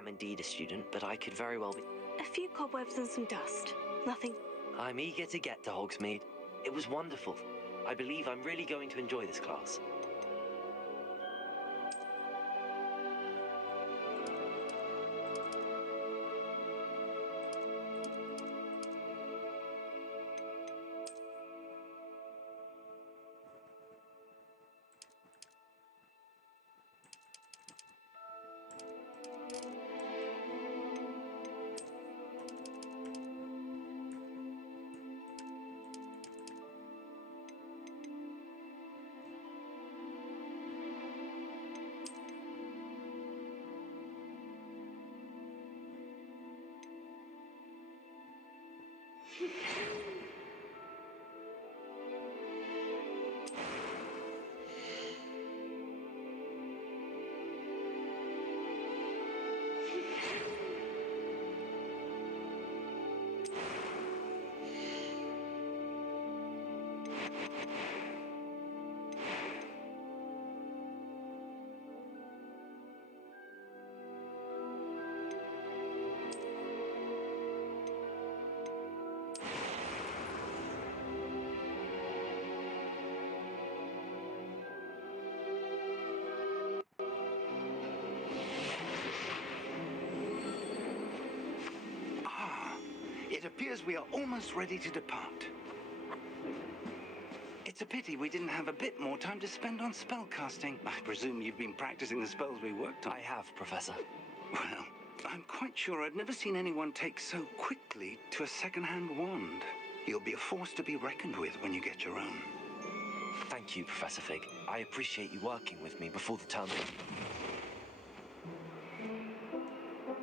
am indeed a student, but I could very well be... A few cobwebs and some dust. Nothing. I'm eager to get to Hogsmeade. It was wonderful. I believe I'm really going to enjoy this class. It appears we are almost ready to depart. It's a pity we didn't have a bit more time to spend on spellcasting. I presume you've been practicing the spells we worked on. I have, Professor. Well, I'm quite sure I've never seen anyone take so quickly to a second-hand wand. You'll be a force to be reckoned with when you get your own. Thank you, Professor Fig. I appreciate you working with me before the term.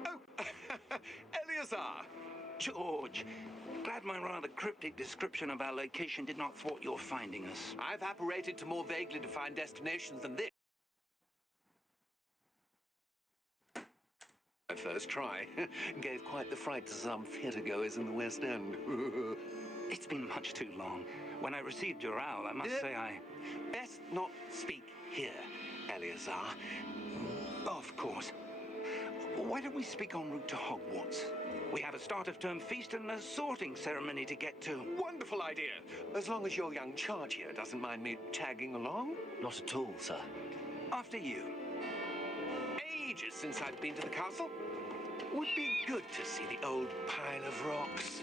Oh, Eleazar! George, glad my rather cryptic description of our location did not thwart your finding us. I've apparated to more vaguely defined destinations than this. My first try gave quite the fright to some theatre-goers in the West End. It's been much too long. When I received your owl, I must say I... Best not speak here, Eleazar. Of course. Why don't we speak en route to Hogwarts? We have a start-of-term feast and a sorting ceremony to get to. Wonderful idea. As long as your young charge here doesn't mind me tagging along. Not at all, sir. After you. Ages since I've been to the castle. Would be good to see the old pile of rocks.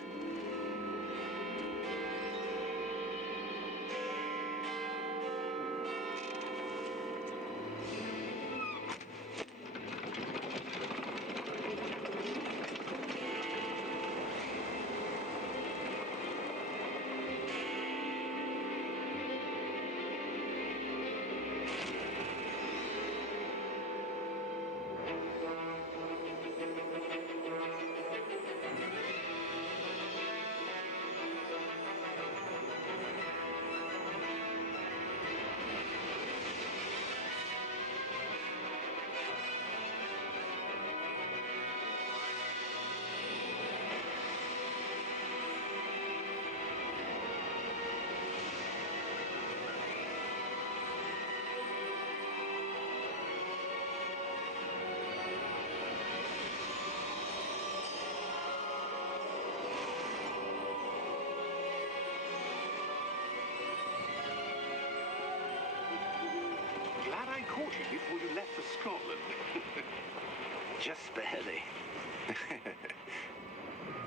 Glad I caught you before you left for Scotland. Just barely.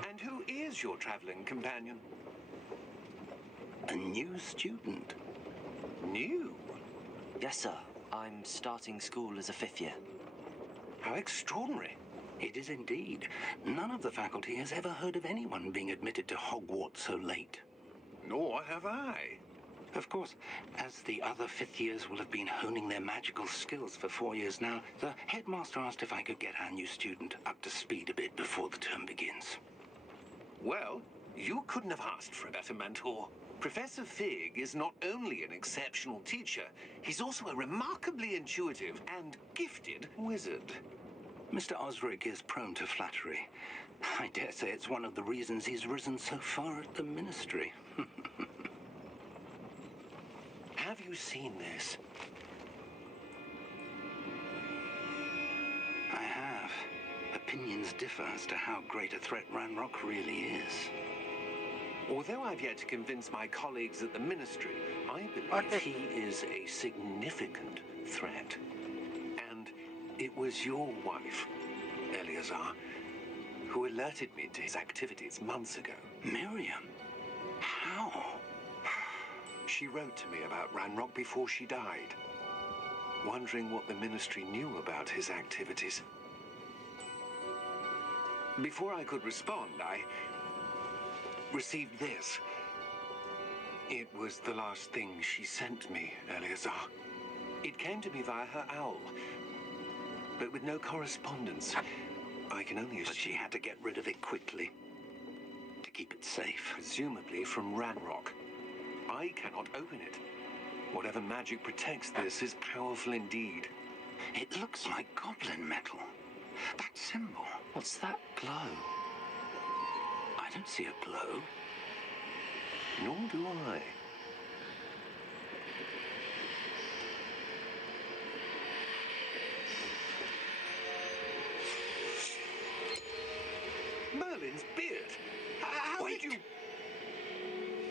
And who is your traveling companion? A new student. New? Yes, sir. I'm starting school as a 5th year. How extraordinary. It is indeed. None of the faculty has ever heard of anyone being admitted to Hogwarts so late. Nor have I. Of course, as the other 5th years will have been honing their magical skills for 4 years now, the headmaster asked if I could get our new student up to speed a bit before the term begins. Well, you couldn't have asked for a better mentor. Professor Fig is not only an exceptional teacher, he's also a remarkably intuitive and gifted wizard. Mr. Osric is prone to flattery. I dare say it's one of the reasons he's risen so far at the ministry. Have you seen this? I have. A differ as to how great a threat Ranrock really is. Although I've yet to convince my colleagues at the Ministry, I believe he is a significant threat. And it was your wife, Eleazar, who alerted me to his activities months ago. Miriam? How? She wrote to me about Ranrock before she died, wondering what the Ministry knew about his activities. Before I could respond, I received this. It was the last thing she sent me, Eleazar. It came to me via her owl, but with no correspondence. I can only assume... But she had to get rid of it quickly, to keep it safe. Presumably from Ranrock. I cannot open it. Whatever magic protects this is powerful indeed. It looks like goblin metal. That symbol. What's that glow? I don't see a glow. Nor do I. Merlin's beard! How Wait. did you...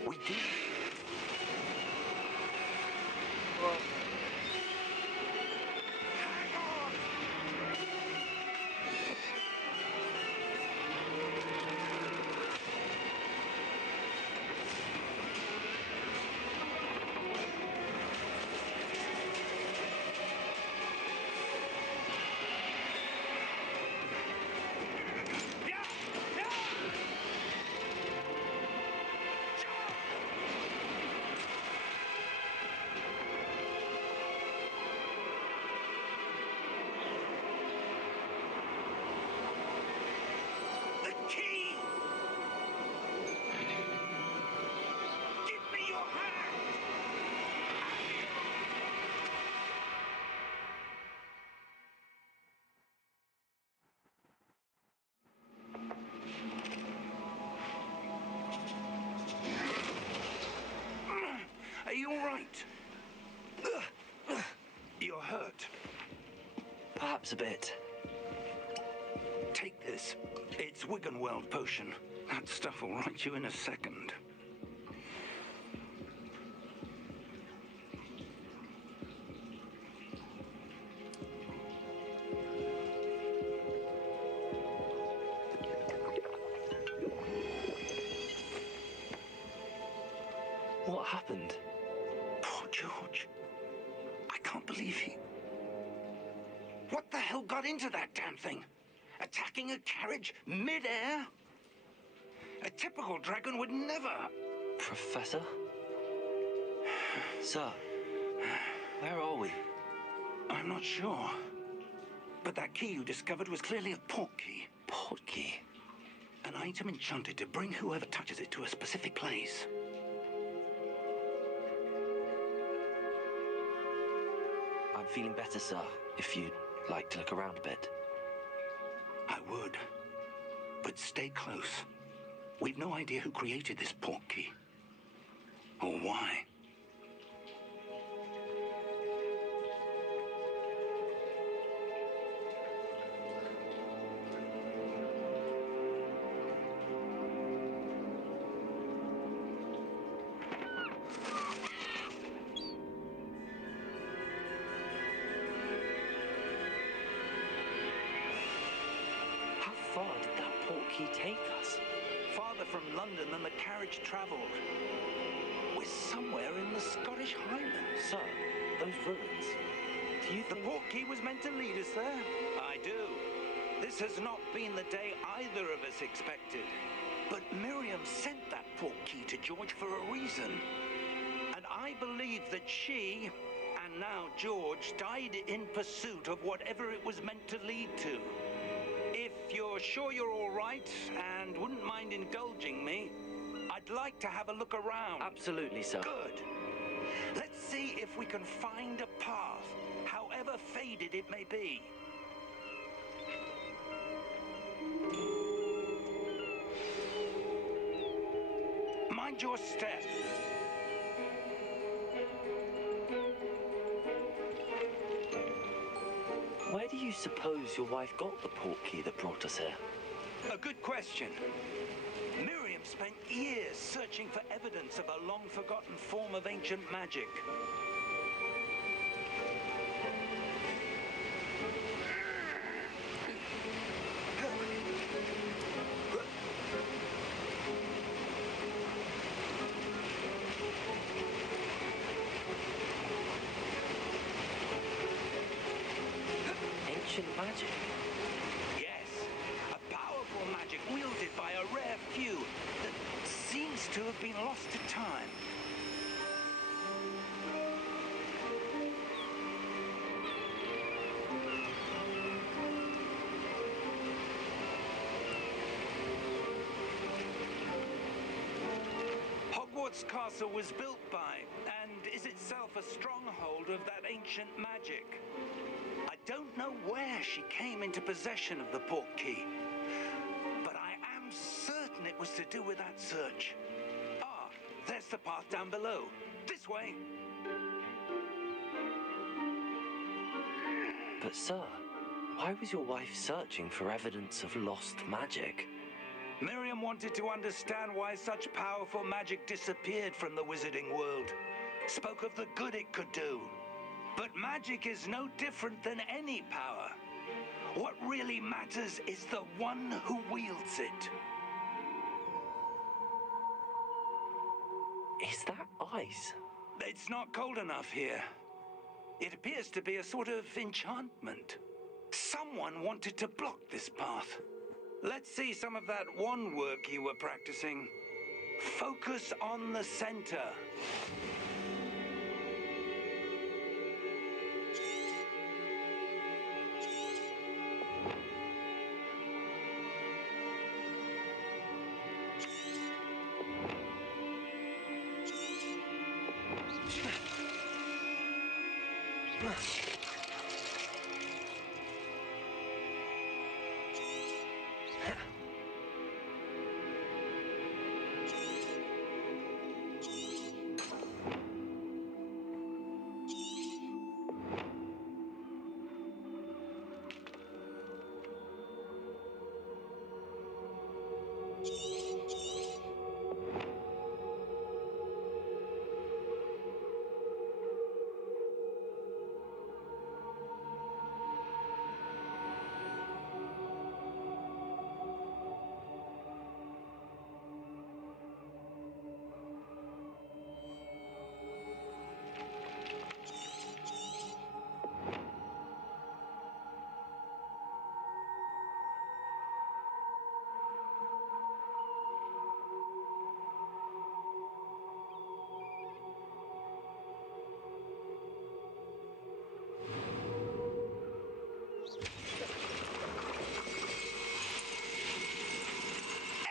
We did. The key! Give me your hand! Are you all right? You're hurt. Perhaps a bit. Take this. It's Wiggenweld potion. That stuff will right you in a second. What happened? Poor George. I can't believe he... What the hell got into that damn thing? Attacking a carriage mid-air? A typical dragon would never... Professor? Sir, where are we? I'm not sure. But that key you discovered was clearly a portkey. Portkey? An item enchanted to bring whoever touches it to a specific place. I'm feeling better, sir, if you'd like to look around a bit. I would. But stay close. We've no idea who created this portkey. Or why. How far did that portkey take us? Farther from London than the carriage travelled. We're somewhere in the Scottish Highlands. Sir, those ruins. Do you The think... portkey was meant to lead us there? I do. This has not been the day either of us expected. But Miriam sent that portkey to George for a reason. And I believe that she, and now George, died in pursuit of whatever it was meant to lead to. If you're sure you're all right and wouldn't mind indulging me, I'd like to have a look around. Absolutely, sir. Good. Let's see if we can find a path, however faded it may be. Mind your step. Where do you you suppose your wife got the portkey that brought us here? A good question. Miriam spent years searching for evidence of a long-forgotten form of ancient magic. Ancient magic? Yes, a powerful magic wielded by a rare few that seems to have been lost to time. Hogwarts Castle was built by, and is itself a stronghold of that ancient magic. I don't know where she came into possession of the portkey, but I am certain it was to do with that search. Ah, there's the path down below. This way. But sir, why was your wife searching for evidence of lost magic? Miriam wanted to understand why such powerful magic disappeared from the wizarding world. Spoke of the good it could do. But magic is no different than any power. What really matters is the one who wields it. Is that ice? It's not cold enough here. It appears to be a sort of enchantment. Someone wanted to block this path. Let's see some of that wand work you were practicing. Focus on the center.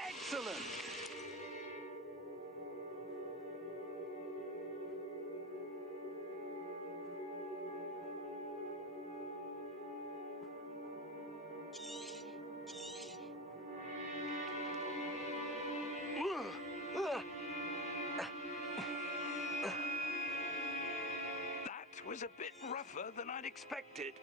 Excellent! That was a bit rougher than I'd expected.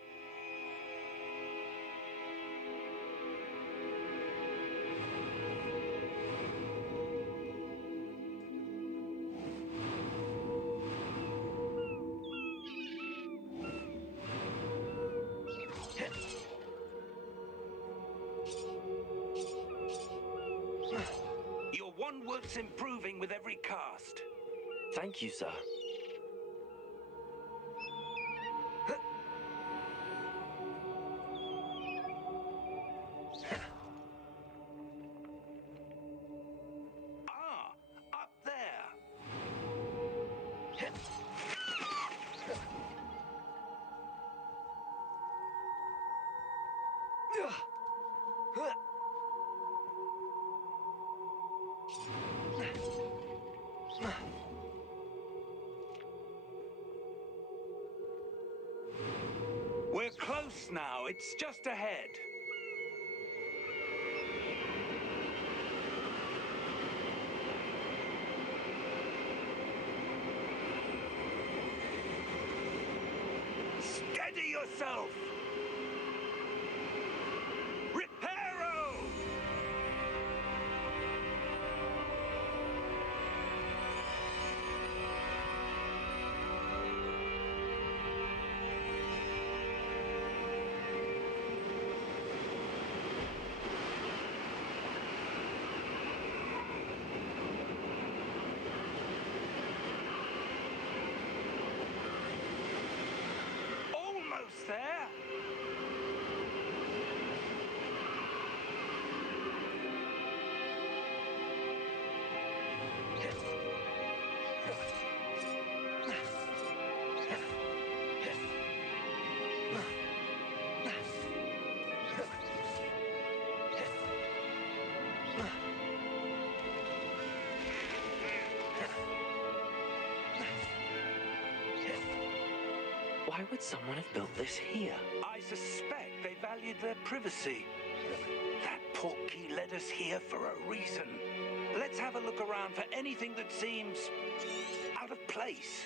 Your wand work's improving with every cast. Thank you, sir. Ah, up there. We're close now. It's just ahead. Steady yourself! almost there. Why would someone have built this here? I suspect they valued their privacy. That portkey led us here for a reason. Let's have a look around for anything that seems out of place.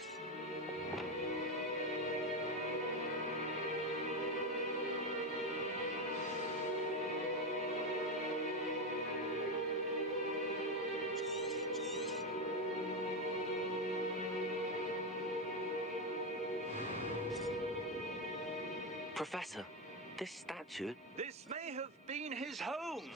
Professor, this statue... This may have been his home.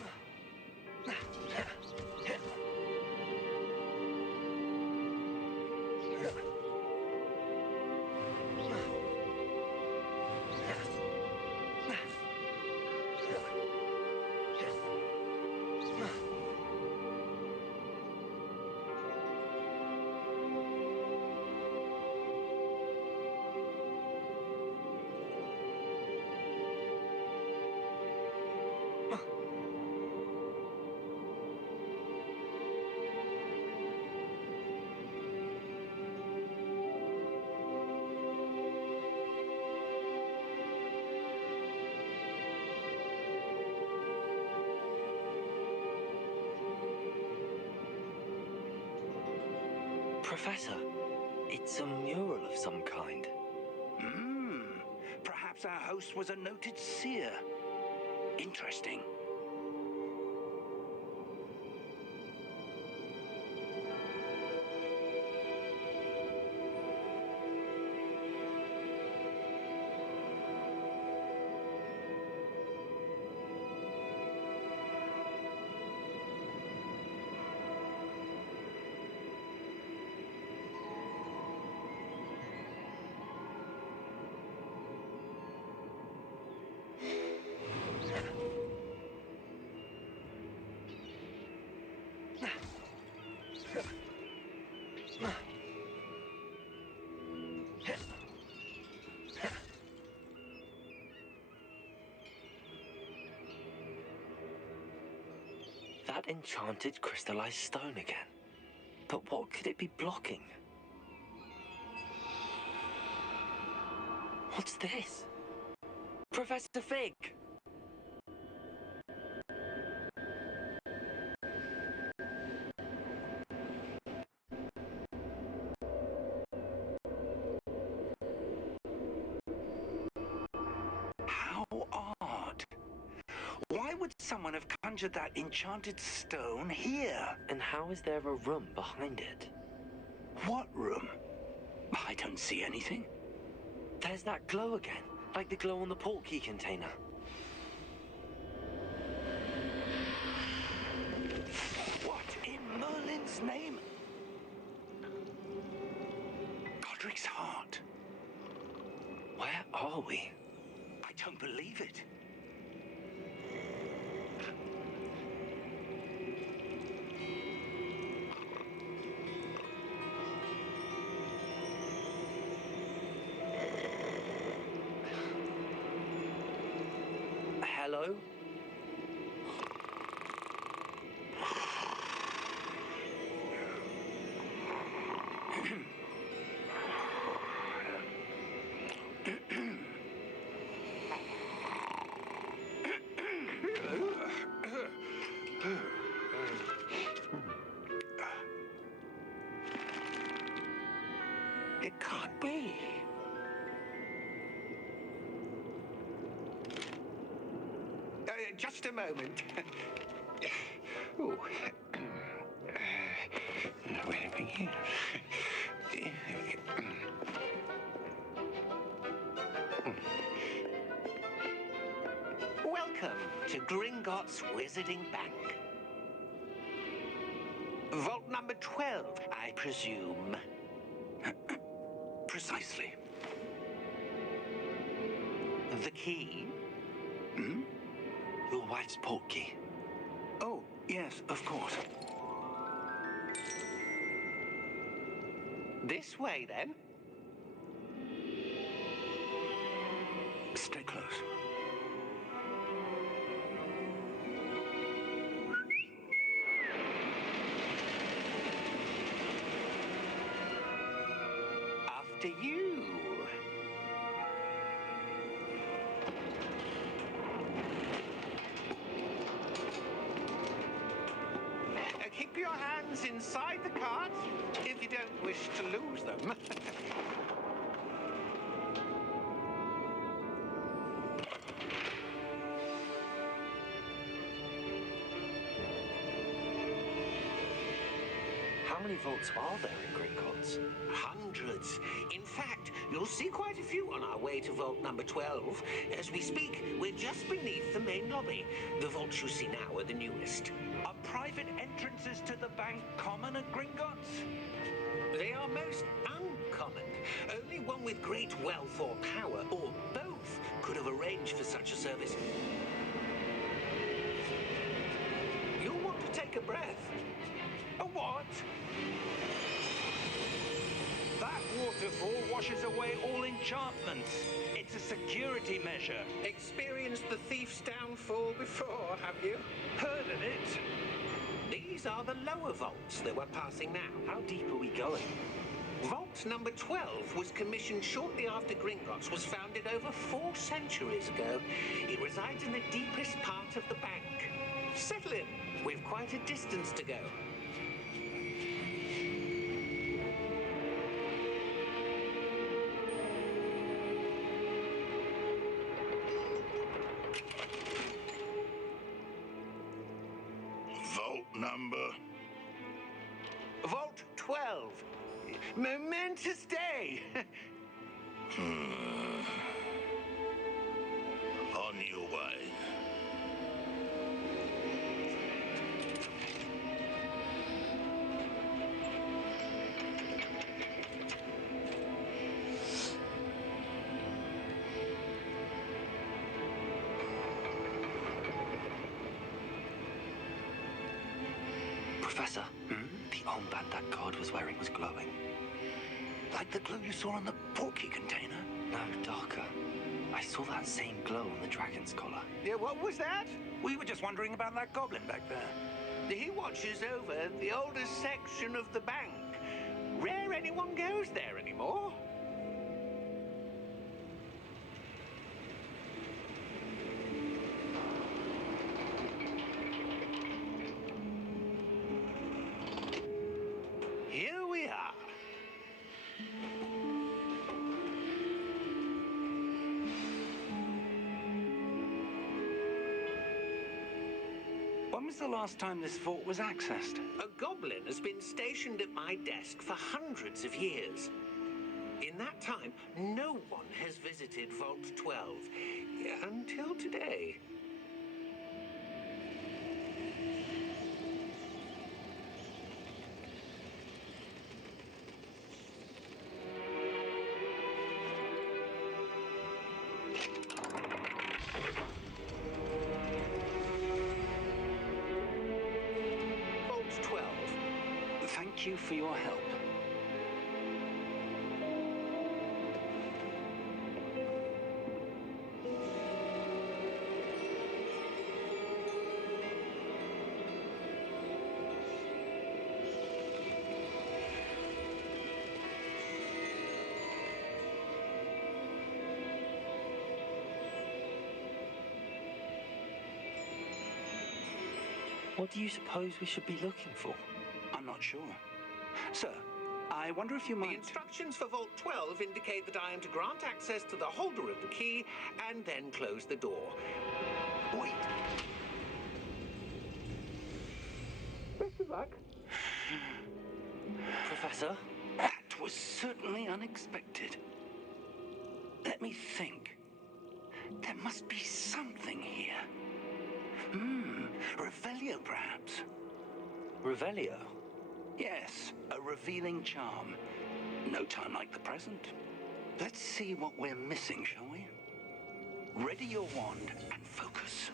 Professor, it's a mural of some kind. Perhaps our host was a noted seer. Interesting. That enchanted crystallized stone again. But what could it be blocking? What's this? Professor Fig! How odd. Why would someone have conjured that enchanted stone here? And how is there a room behind it? What room? I don't see anything. There's that glow again, like the glow on the portkey container. What in Merlin's name? Godric's heart. Where are we? I don't believe it. Hello? It can't be. Just a moment. Oh. Where do we begin? There we go. Welcome to Gringotts Wizarding Bank. Vault number 12, I presume. Precisely. The key? Your wife's portkey. Oh, yes, of course. This way, then. Stay close. After you. Keep your hands inside the cart if you don't wish to lose them. How many vaults are there in Gringotts? Hundreds. In fact, you'll see quite a few on our way to vault number 12. As we speak, we're just beneath the main lobby. The vaults you see now are the newest. Are private entrances to the bank common at Gringotts? They are most uncommon. Only one with great wealth or power, or both, could have arranged for such a service. You'll want to take a breath. A what? That waterfall washes away all enchantments. It's a security measure. Experienced the thief's downfall before, have you? Heard of it? These are the lower vaults that we're passing now. How deep are we going? Vault number 12 was commissioned shortly after Gringotts was founded over 4 centuries ago. It resides in the deepest part of the bank. Settle in. We've quite a distance to go. Vault number? Vault 12. Momentous day. On your way. Professor, the armband that guard was wearing was glowing. Like the glow you saw on the portkey container? No, darker. I saw that same glow on the dragon's collar. Yeah, what was that? We were just wondering about that goblin back there. He watches over the oldest section of the bank. Rare anyone goes there anymore. Here we are. When was the last time this vault was accessed? A goblin has been stationed at my desk for hundreds of years. In that time, no one has visited Vault 12 until today. Vault 12. Thank you for your help. What do you suppose we should be looking for? I'm not sure. Sir, I wonder if you The might... instructions for Vault 12 indicate that I am to grant access to the holder of the key and then close the door. Wait. Best of luck. Professor? That was certainly unexpected. Let me think. There must be something here. Revelio, perhaps. Revelio? Yes, a revealing charm. No time like the present. Let's see what we're missing, shall we? Ready your wand and focus.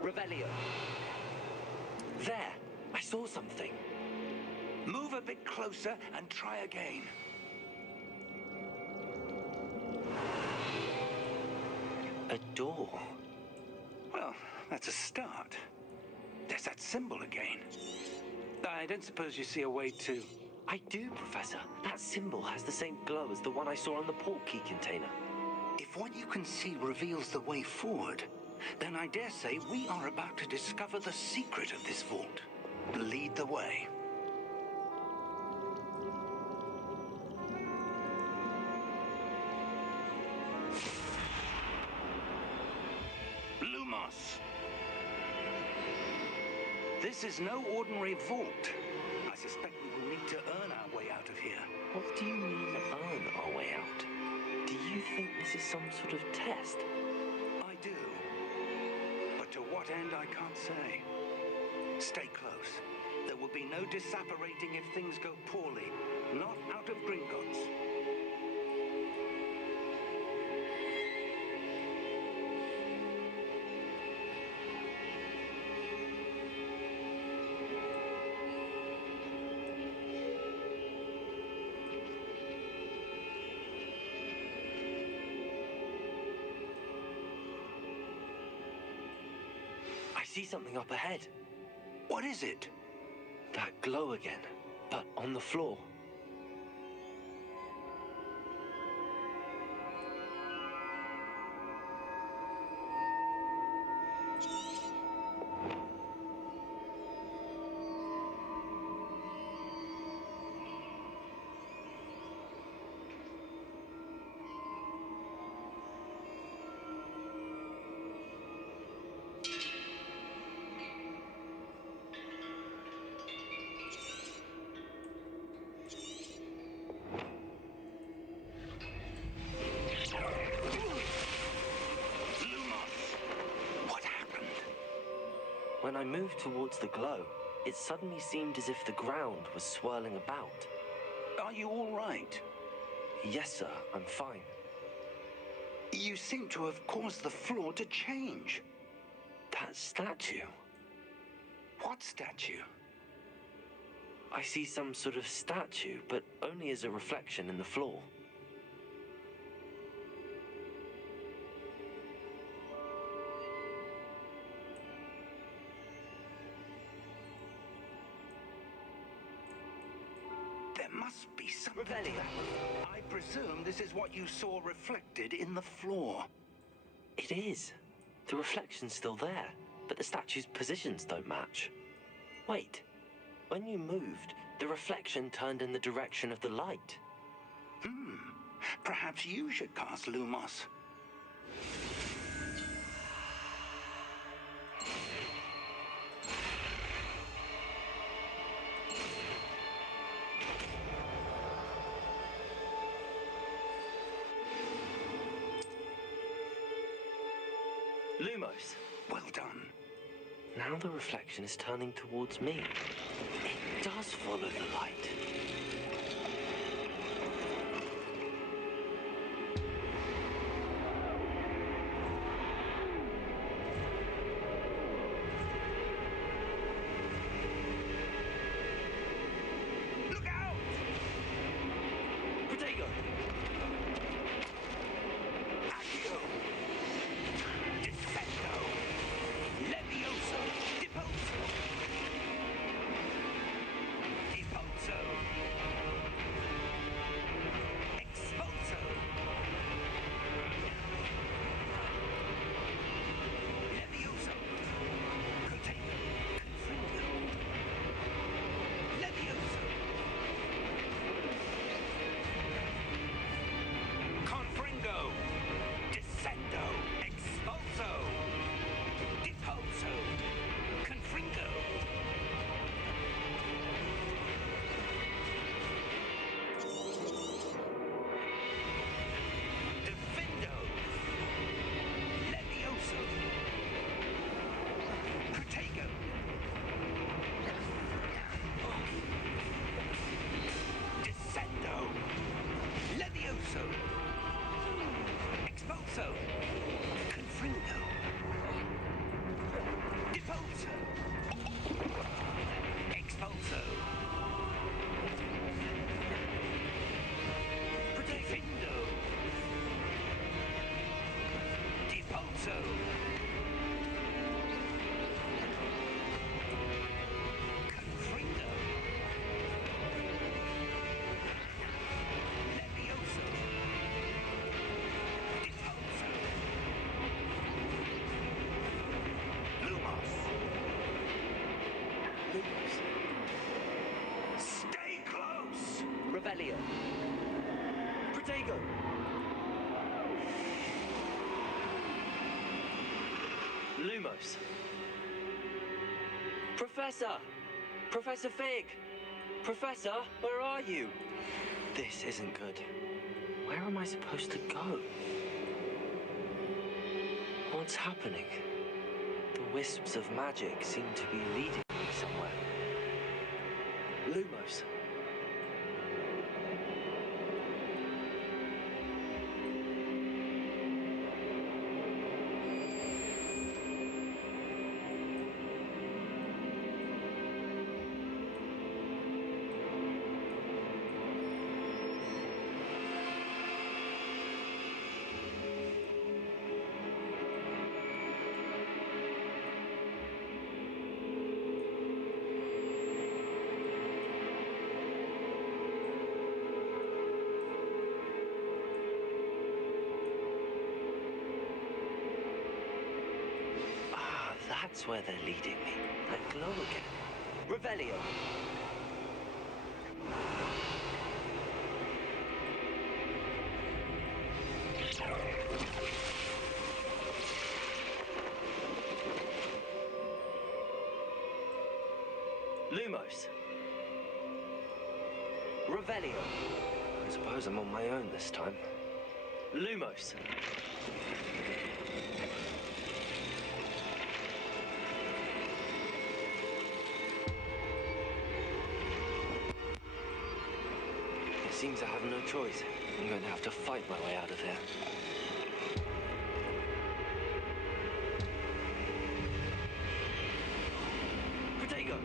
Revelio. There! I saw something. Move a bit closer and try again. A door. Well, that's a start. There's that symbol again. I don't suppose you see a way to... I do, Professor. That symbol has the same glow as the one I saw on the port key container. If what you can see reveals the way forward, then I dare say we are about to discover the secret of this vault. Lead the way. Lumos! This is no ordinary vault. I suspect we will need to earn our way out of here. What do you mean, earn our way out? Do you think this is some sort of test? I do. But to what end, I can't say. Stay close. There will be no disapparating if things go poorly. Not out of Gringotts. I see something up ahead. What is it? That glow again, but on the floor. When I moved towards the glow, it suddenly seemed as if the ground was swirling about. Are you all right? Yes, sir, I'm fine. You seem to have caused the floor to change. That statue. What statue? I see some sort of statue, but only as a reflection in the floor. There must be something. Revelio. I presume this is what you saw reflected in the floor. It is. The reflection's still there, but the statue's positions don't match. Wait. When you moved, the reflection turned in the direction of the light. Perhaps you should cast Lumos. Lumos. Well done. Now the reflection is turning towards me. It does follow the light. Revelio. Protego. Lumos. Professor! Professor Fig! Professor, where are you? This isn't good. Where am I supposed to go? What's happening? The wisps of magic seem to be leading me somewhere. Lumos. That's where they're leading me. That glow again. Revelio. Lumos. Revelio. I suppose I'm on my own this time. Lumos. It seems I have no choice. I'm going to have to fight my way out of here. Protego!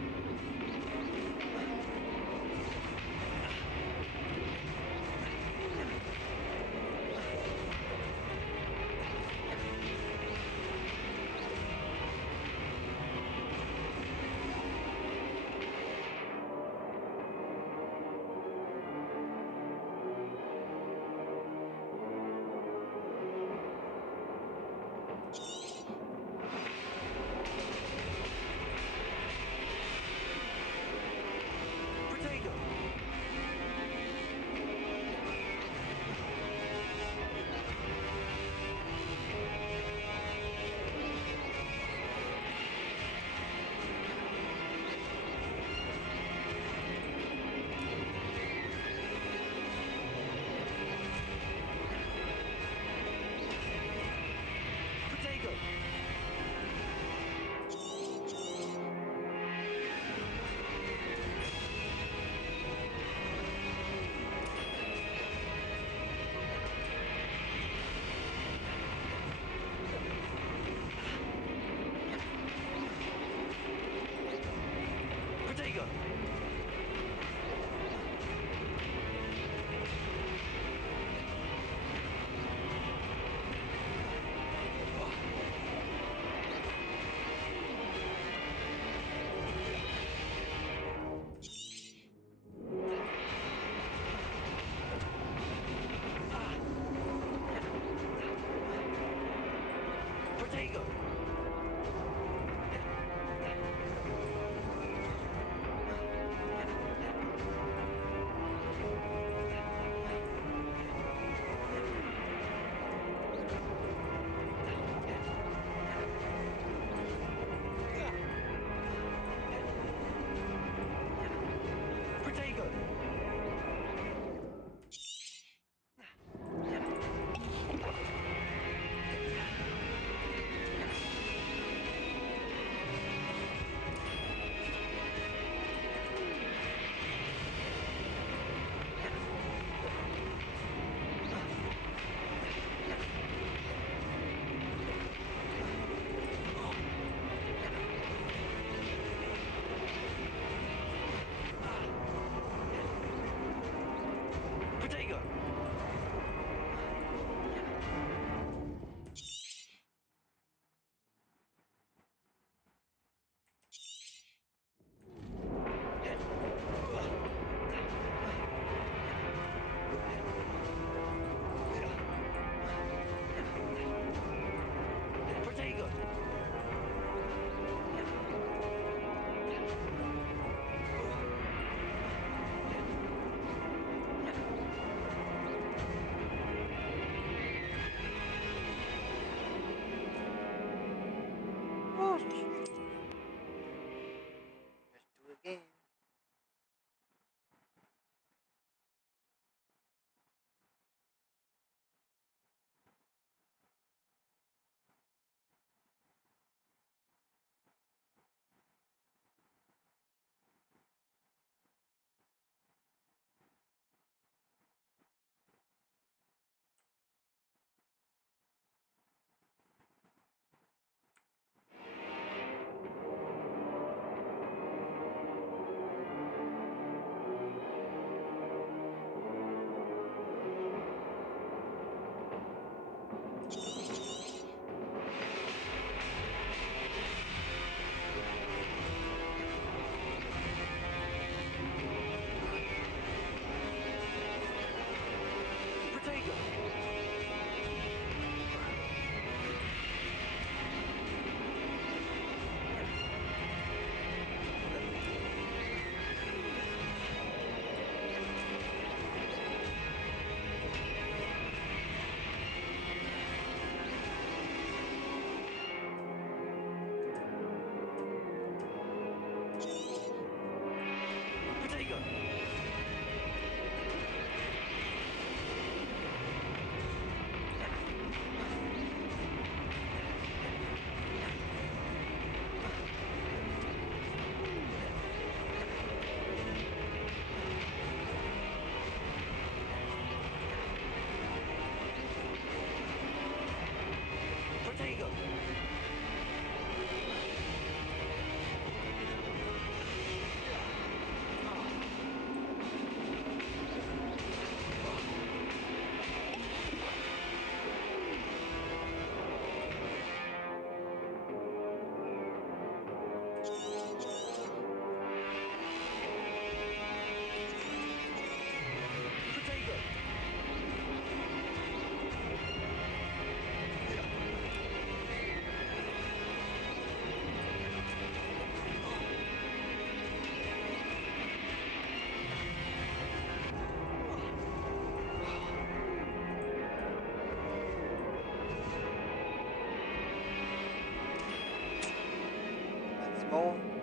Oh.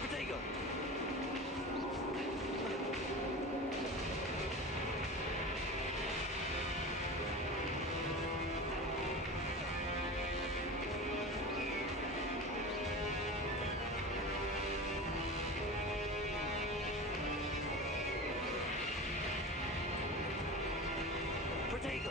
Protego! Protego!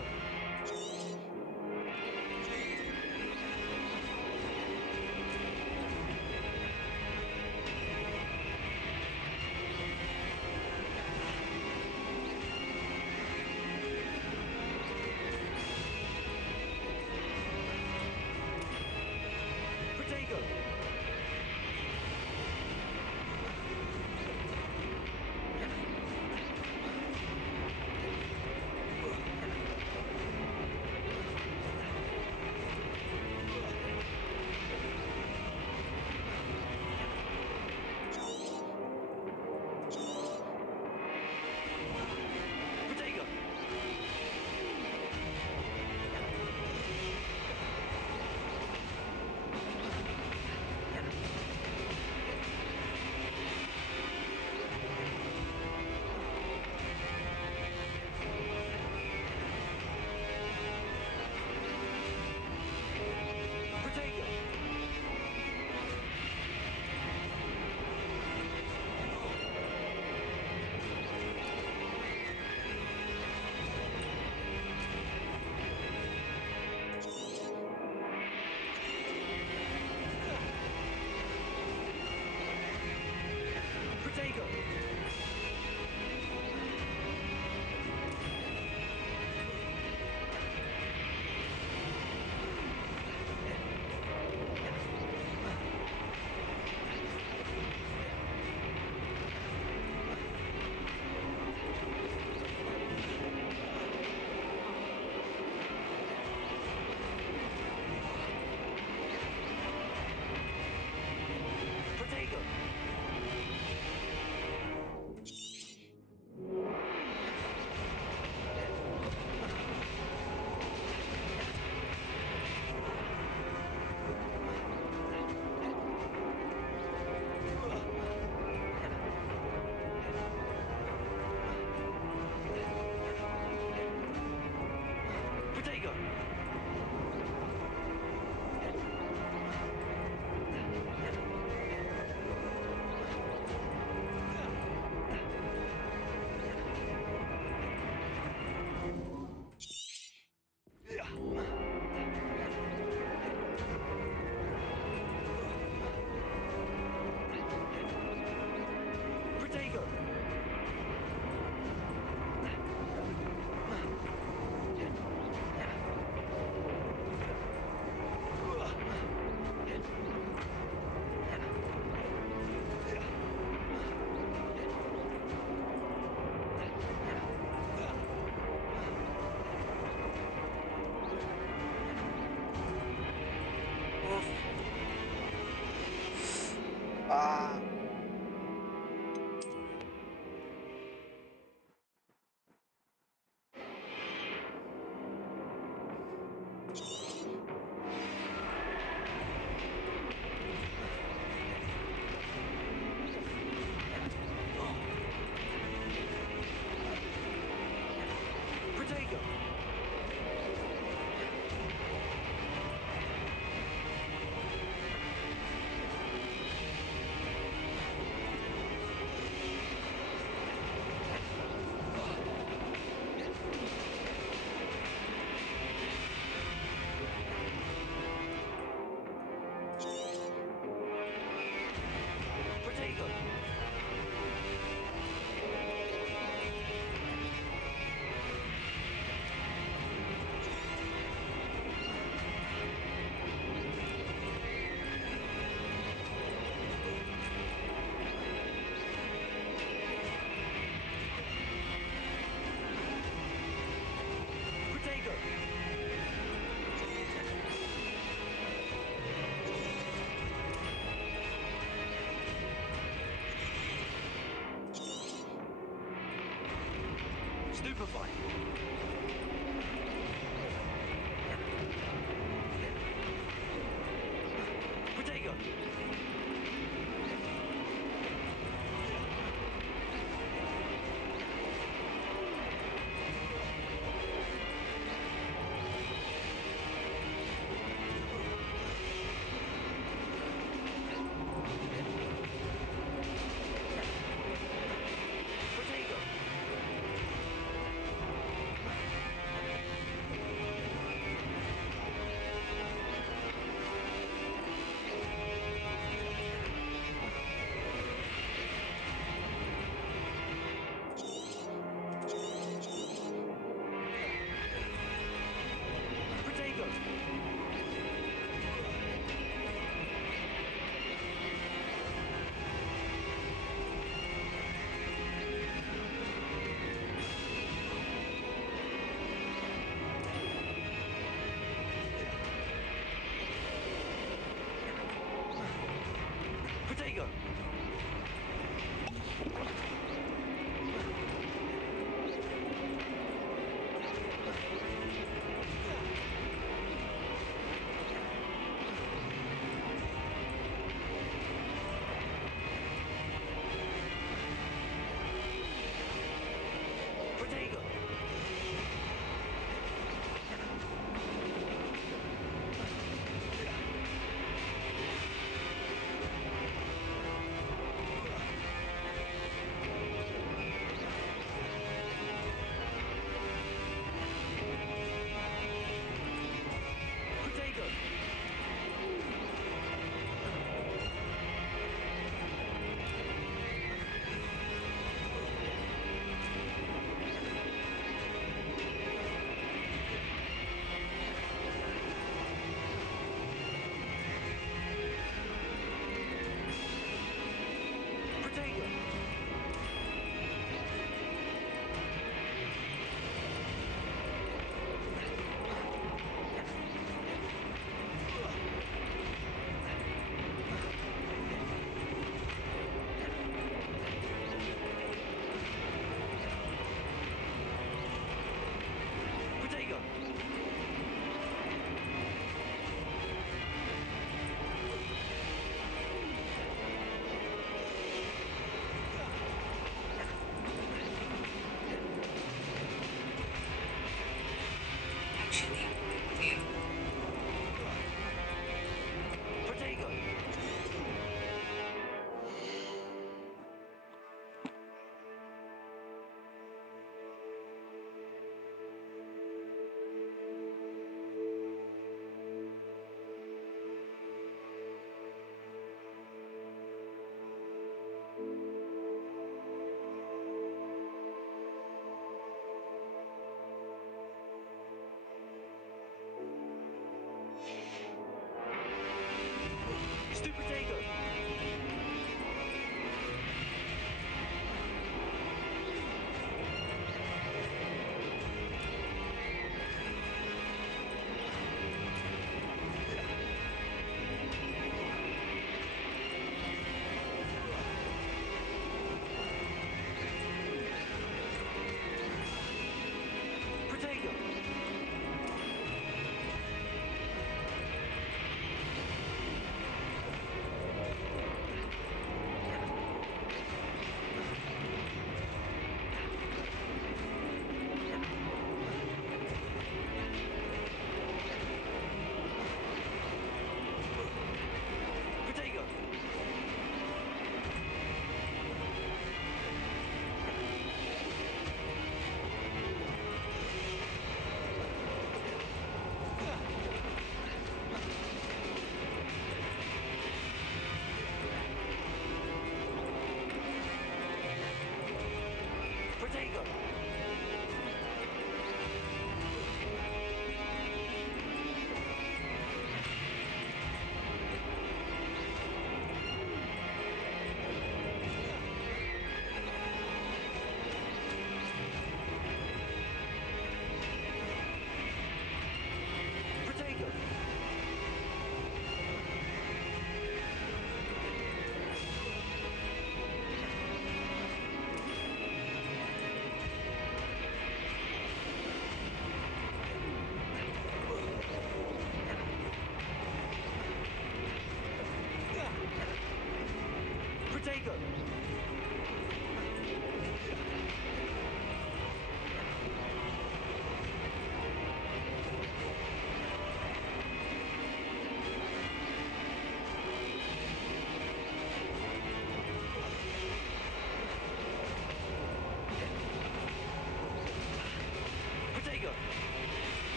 Protego! Protego! Protego! Protego! Protego! Protego! Protego! Ah. Protego! Stupefy. Protego. Protego.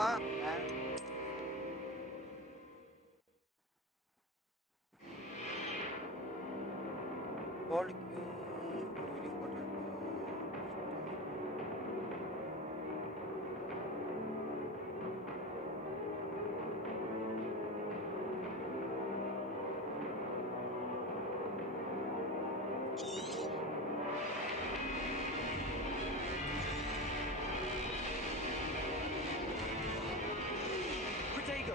man. Gold queue, very important. Protego!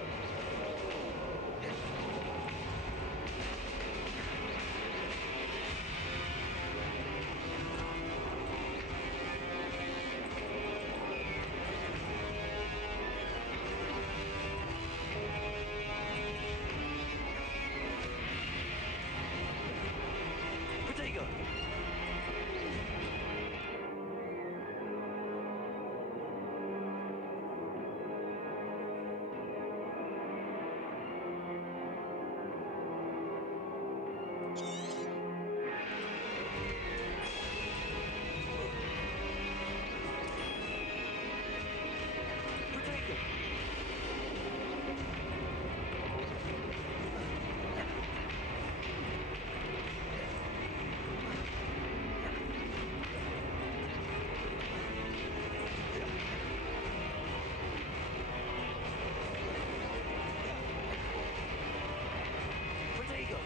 Protego! Protego! Protego!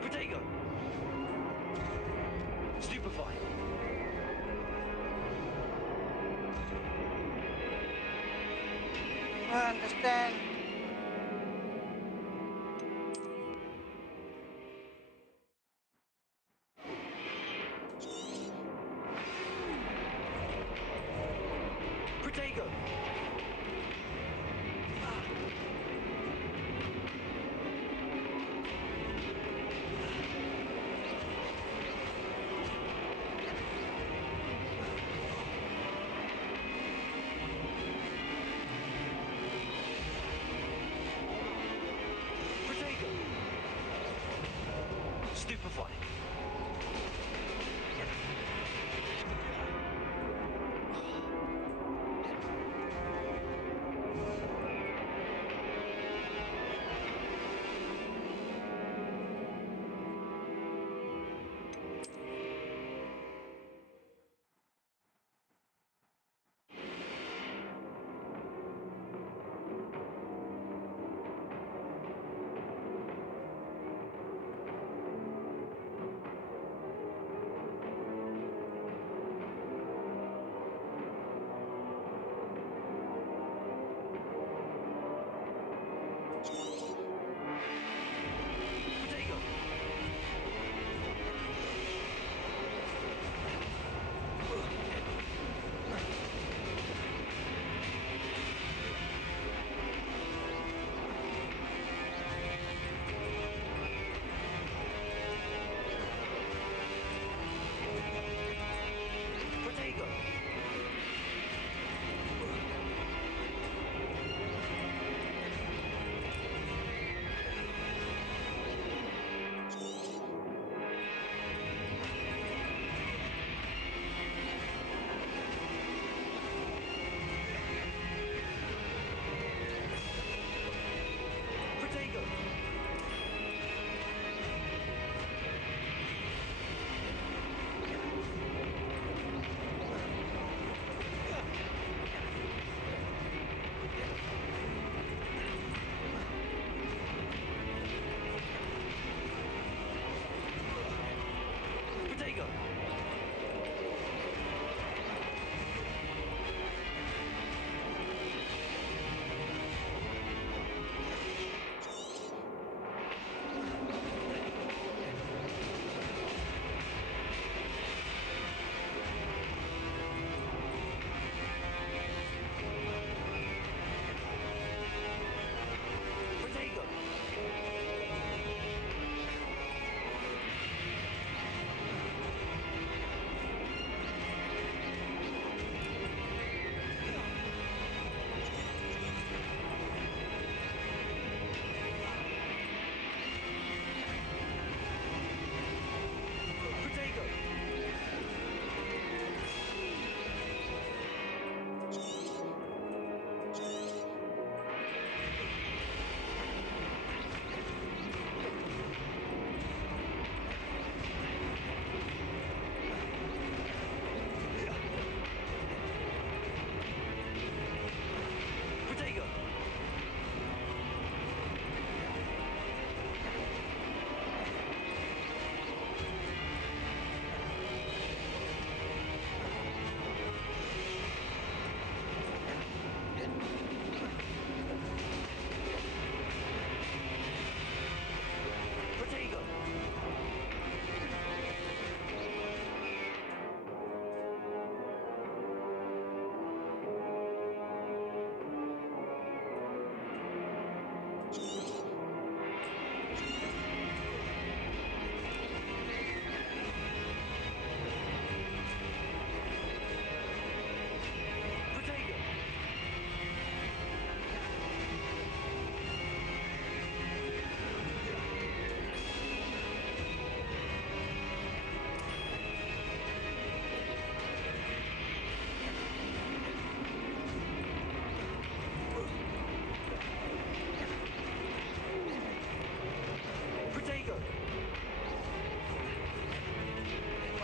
Protego! Stupefy! I understand. Protego!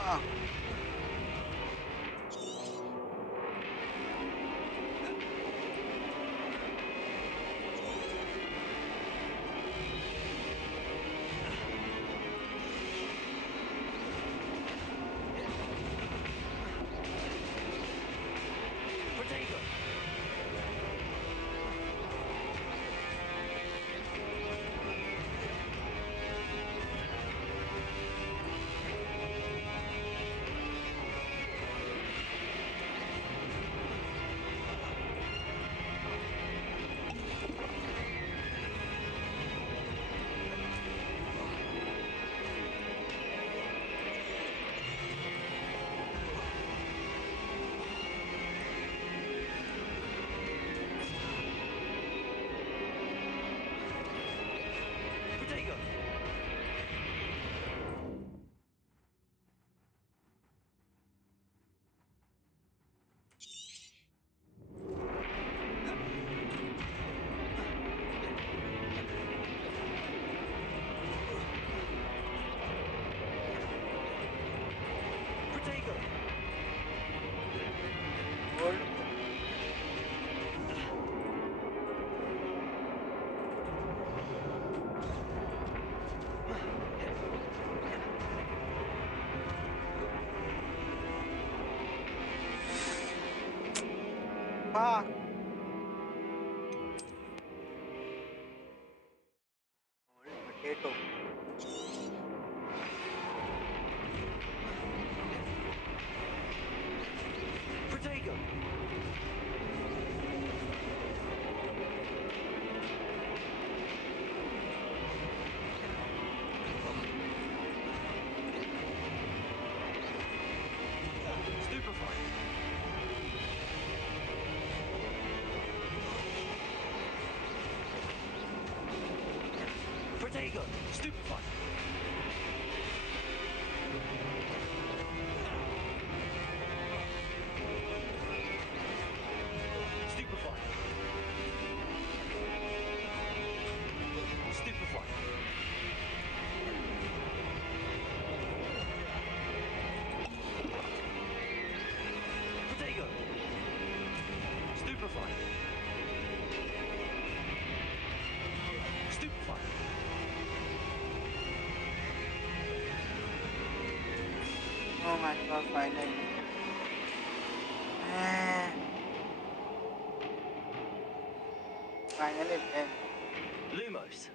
Ah, Protego! Protego! Protego! gold. Fuck. Gold potato. Protego! Stupefy! Protego! Stupefy! Stupefy! Stupefy! Protego! Stupefy! Stupefy! Oh my god, finally. Ah, finally done. Lumos!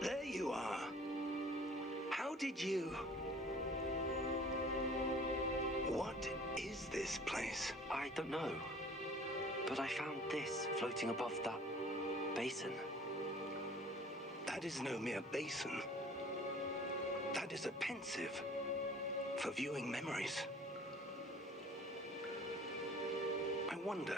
There you are. How did you... What is this place? I don't know. But I found this floating above that basin. That is no mere basin. That is a pensive for viewing memories. I wonder...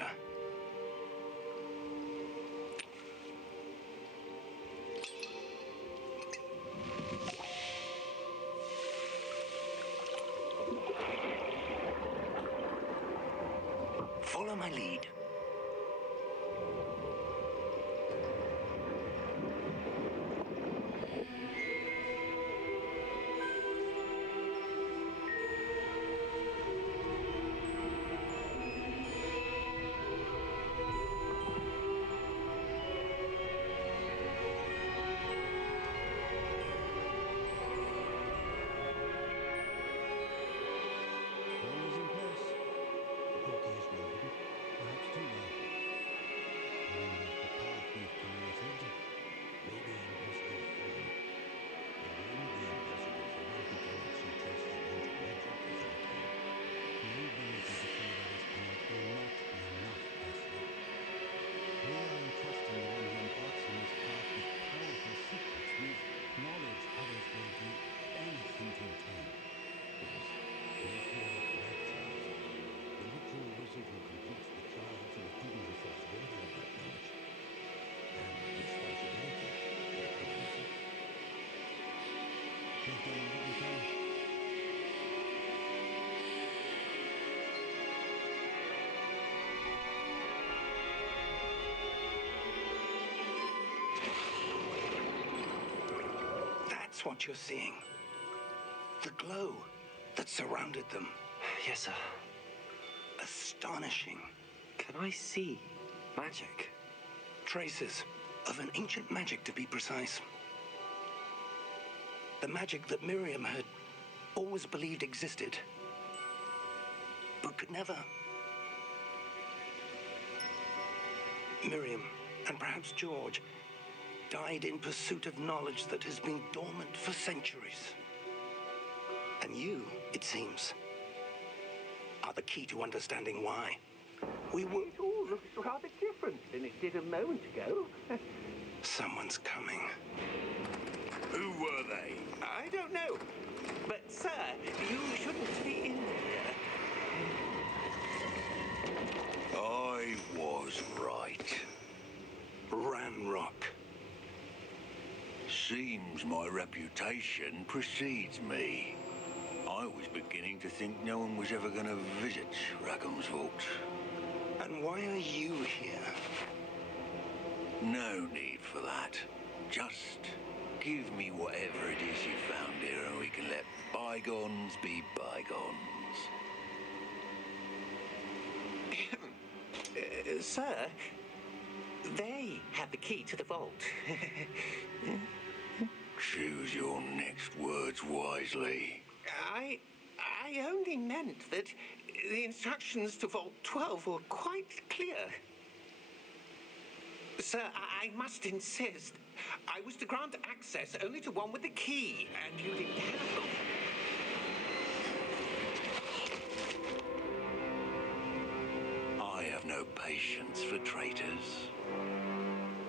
Follow my lead. All is in place. The portkey is well hidden, perhaps too well. I wonder if the path we've created may be impossible to follow. It will only be impossible for one who cannot see traces of ancient magic, as I can. The ability to see what others cannot will not be enough, Presley. We are entrusting the one who embarks on this path with powerful secrets, with knowledge others will do anything to obtain. Yes, and if we are correct, Charles, the literal wizard who completes the trials will have proven himself worthy of that knowledge and responsibility, if not mercy. We've done all that we can. That's what you're seeing. The glow that surrounded them. Yes, sir. Astonishing. Can I see magic? Traces of an ancient magic, to be precise. The magic that Miriam had always believed existed, but could never. Miriam, and perhaps George, died in pursuit of knowledge that has been dormant for centuries. And you, it seems, are the key to understanding why. We were... It all looks rather different than it did a moment ago. Someone's coming. Who were they? I don't know. But, sir, you shouldn't be in here. I was right. Ranrock. Seems my reputation precedes me. I was beginning to think no one was ever going to visit Rackham's vault. And why are you here? No need for that. Just give me whatever it is you found here and we can let bygones be bygones. Sir, they have the key to the vault. Choose your next words wisely. I only meant that the instructions to Vault 12 were quite clear. Sir, I must insist. I was to grant access only to one with the key, and you didn't have them. I have no patience for traitors.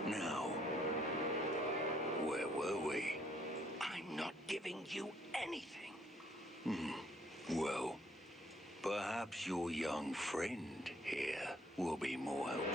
Now, where were we? I'm not giving you anything. Well, perhaps your young friend here will be more helpful.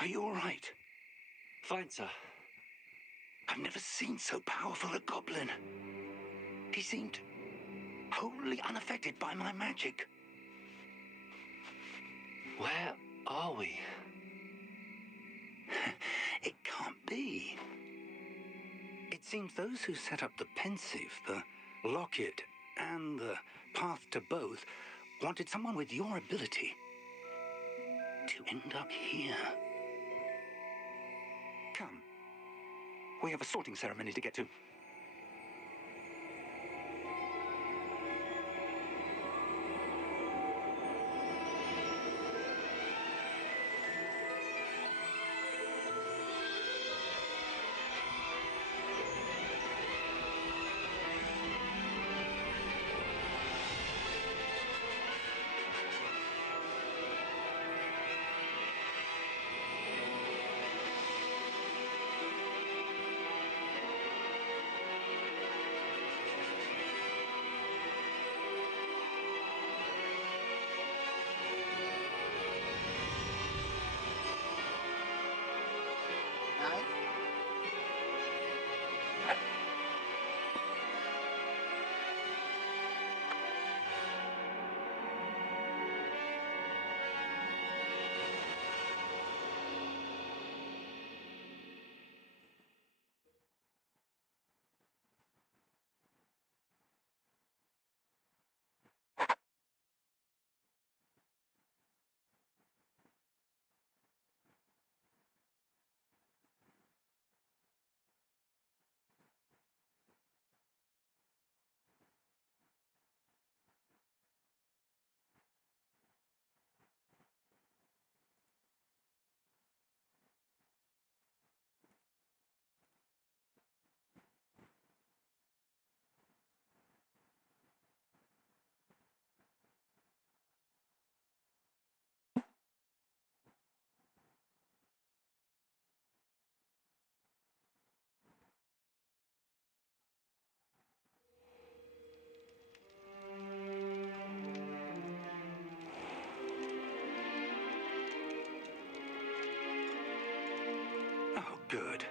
Are you all right? Fine, sir. I've never seen so powerful a goblin. He seemed wholly unaffected by my magic. Where are we? It can't be. seems those who set up the pensive, the locket, and the path to both wanted someone with your ability to end up here. Come. We have a sorting ceremony to get to. Nice. Oh, good.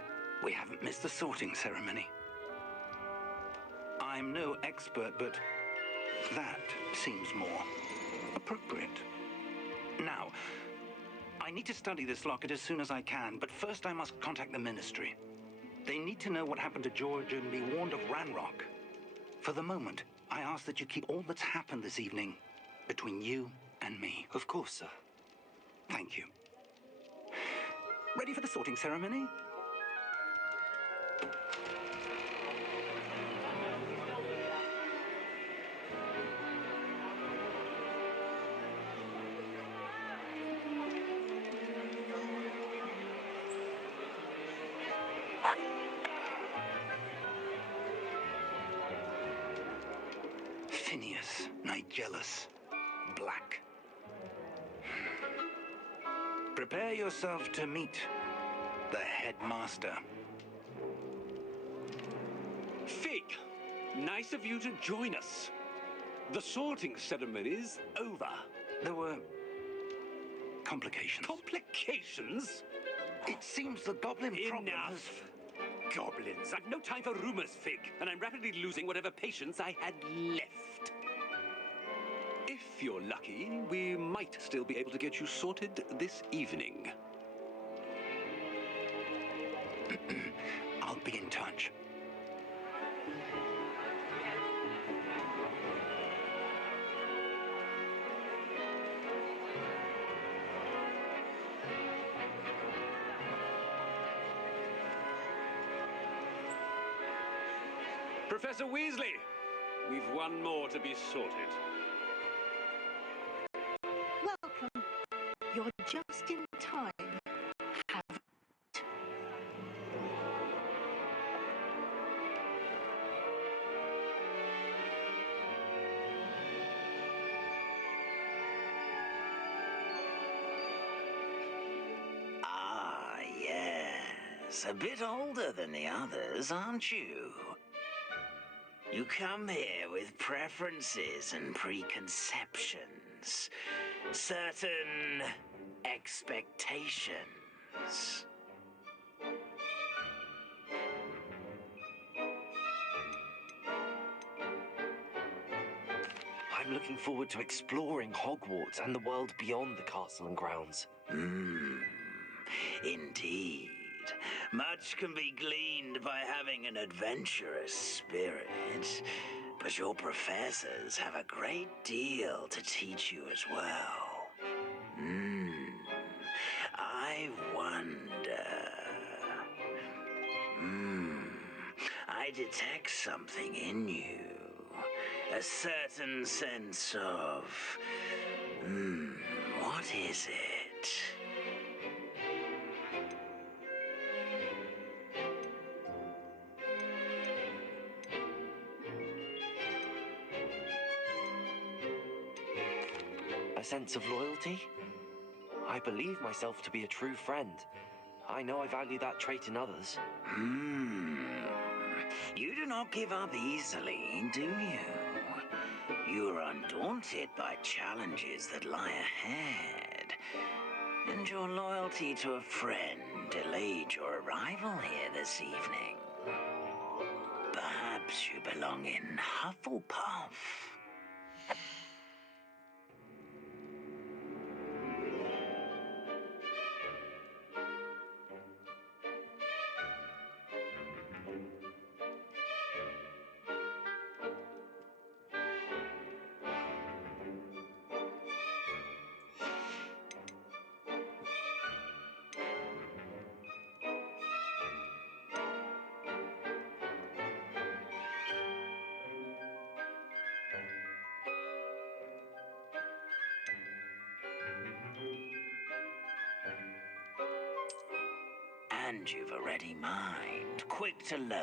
We haven't missed the sorting ceremony. I'm no expert, but that seems more appropriate. Now, I need to study this locket as soon as I can, but first I must contact the Ministry. They need to know what happened to George and be warned of Ranrock. For the moment, I ask that you keep all that's happened this evening between you and me. Of course, sir. Thank you. Ready for the sorting ceremony? Phineas, Nigellus, Black. Prepare yourself to meet the headmaster. Fig, nice of you to join us. The sorting ceremony's over. There were complications. Complications? It seems the goblin problem has... Enough. Goblins. I've no time for rumors, Fig, and I'm rapidly losing whatever patience I had left. If you're lucky, we might still be able to get you sorted this evening. I'll be in touch. Professor Weasley, we've one more to be sorted. Welcome. You're just in time. Have Ah, yes. A bit older than the others, aren't you? You come here with preferences and preconceptions. Certain expectations. I'm looking forward to exploring Hogwarts and the world beyond the castle and grounds. Indeed. Much can be gleaned by having an adventurous spirit, but your professors have a great deal to teach you as well. I wonder... I detect something in you. A certain sense of... what is it? A sense of loyalty? I believe myself to be a true friend. I know I value that trait in others. You do not give up easily, do you? You are undaunted by challenges that lie ahead. And your loyalty to a friend delayed your arrival here this evening. Perhaps you belong in Hufflepuff. And you've a ready mind, quick to learn.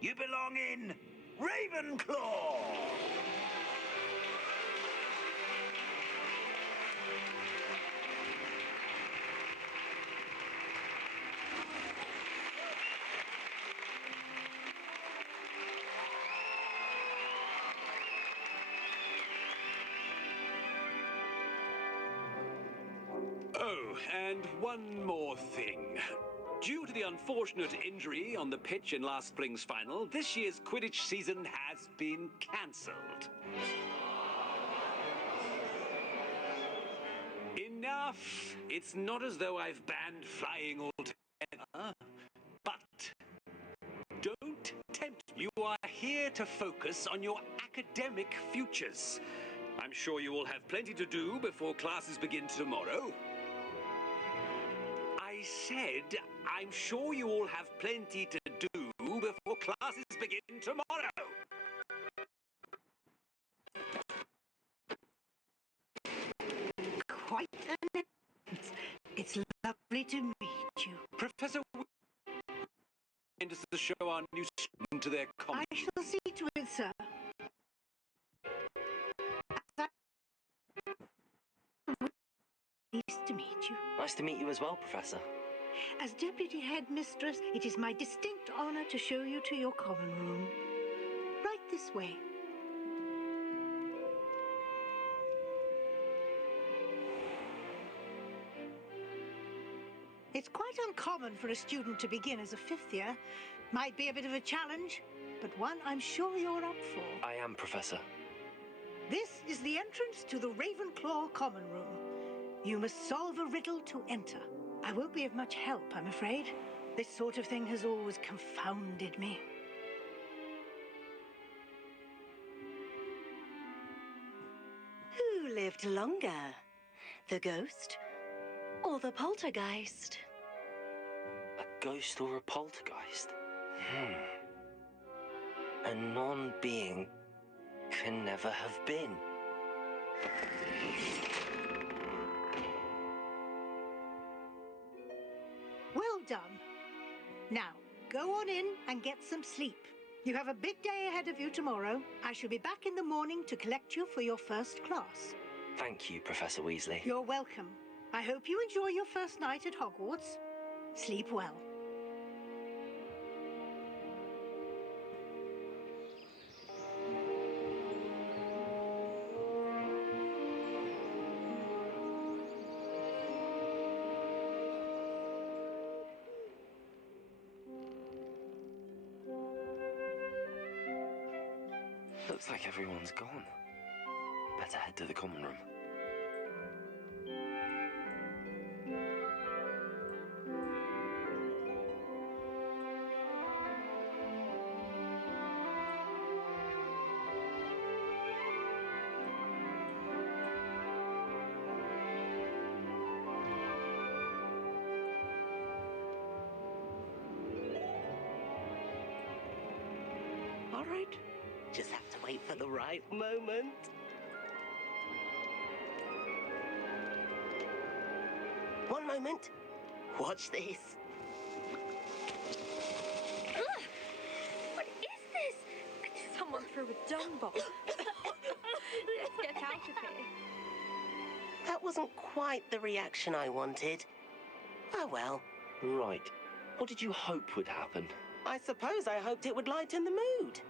You belong in Ravenclaw! Oh, and one more thing. Due to the unfortunate injury on the pitch in last spring's final, this year's Quidditch season has been cancelled. Enough! It's not as though I've banned flying altogether, but don't tempt me. You are here to focus on your academic futures. I'm sure you will have plenty to do before classes begin tomorrow. I said, I'm sure you all have plenty to do before classes begin tomorrow. Quite an entrance. It's lovely to meet you. Professor enters the show our new student to their common. I shall see to it, sir. Nice to meet you. Nice to meet you as well, Professor. As Deputy Headmistress, it is my distinct honor to show you to your common room. Right this way. It's quite uncommon for a student to begin as a fifth year. Might be a bit of a challenge, but one I'm sure you're up for. I am, Professor. This is the entrance to the Ravenclaw common room. You must solve a riddle to enter. I won't be of much help, I'm afraid. This sort of thing has always confounded me. Who lived longer? The ghost or the poltergeist? A ghost or a poltergeist? A non-being can never have been. Well done. Now, go on in and get some sleep. You have a big day ahead of you tomorrow. I shall be back in the morning to collect you for your first class. Thank you, Professor Weasley. You're welcome. I hope you enjoy your first night at Hogwarts. Sleep well. Looks like everyone's gone. Better head to the common room. All right. Just have to wait for the right moment. One moment. Watch this. Ugh! What is this? Someone threw a dung bomb. Let's get out of here. That wasn't quite the reaction I wanted. Oh well. Right. What did you hope would happen? I suppose I hoped it would lighten the mood.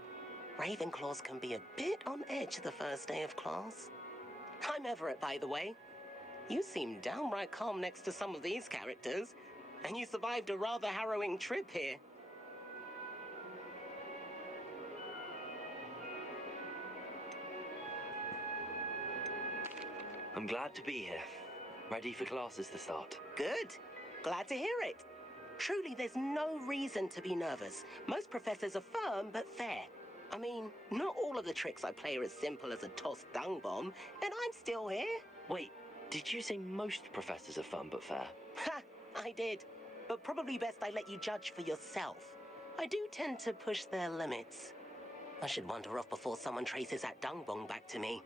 Ravenclaws can be a bit on edge the first day of class. I'm Everett, by the way. You seem downright calm next to some of these characters, and you survived a rather harrowing trip here. I'm glad to be here. Ready for classes to start. Good. Glad to hear it. Truly, there's no reason to be nervous. Most professors are firm but fair. I mean, not all of the tricks I play are as simple as a tossed dung bomb, and I'm still here. Wait, did you say most professors are fun but fair? Ha! I did. But probably best I let you judge for yourself. I do tend to push their limits. I should wander off before someone traces that dung bomb back to me.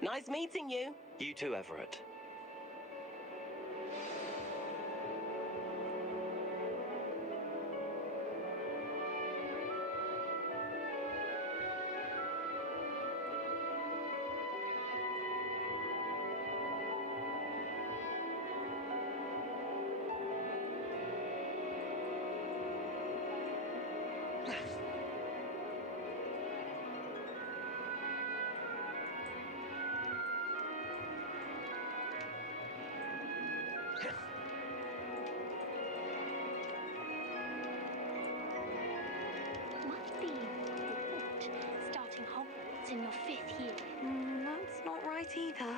Nice meeting you. You too, Everett. Must be important, starting Hogwarts in your 5th year. That's not right either.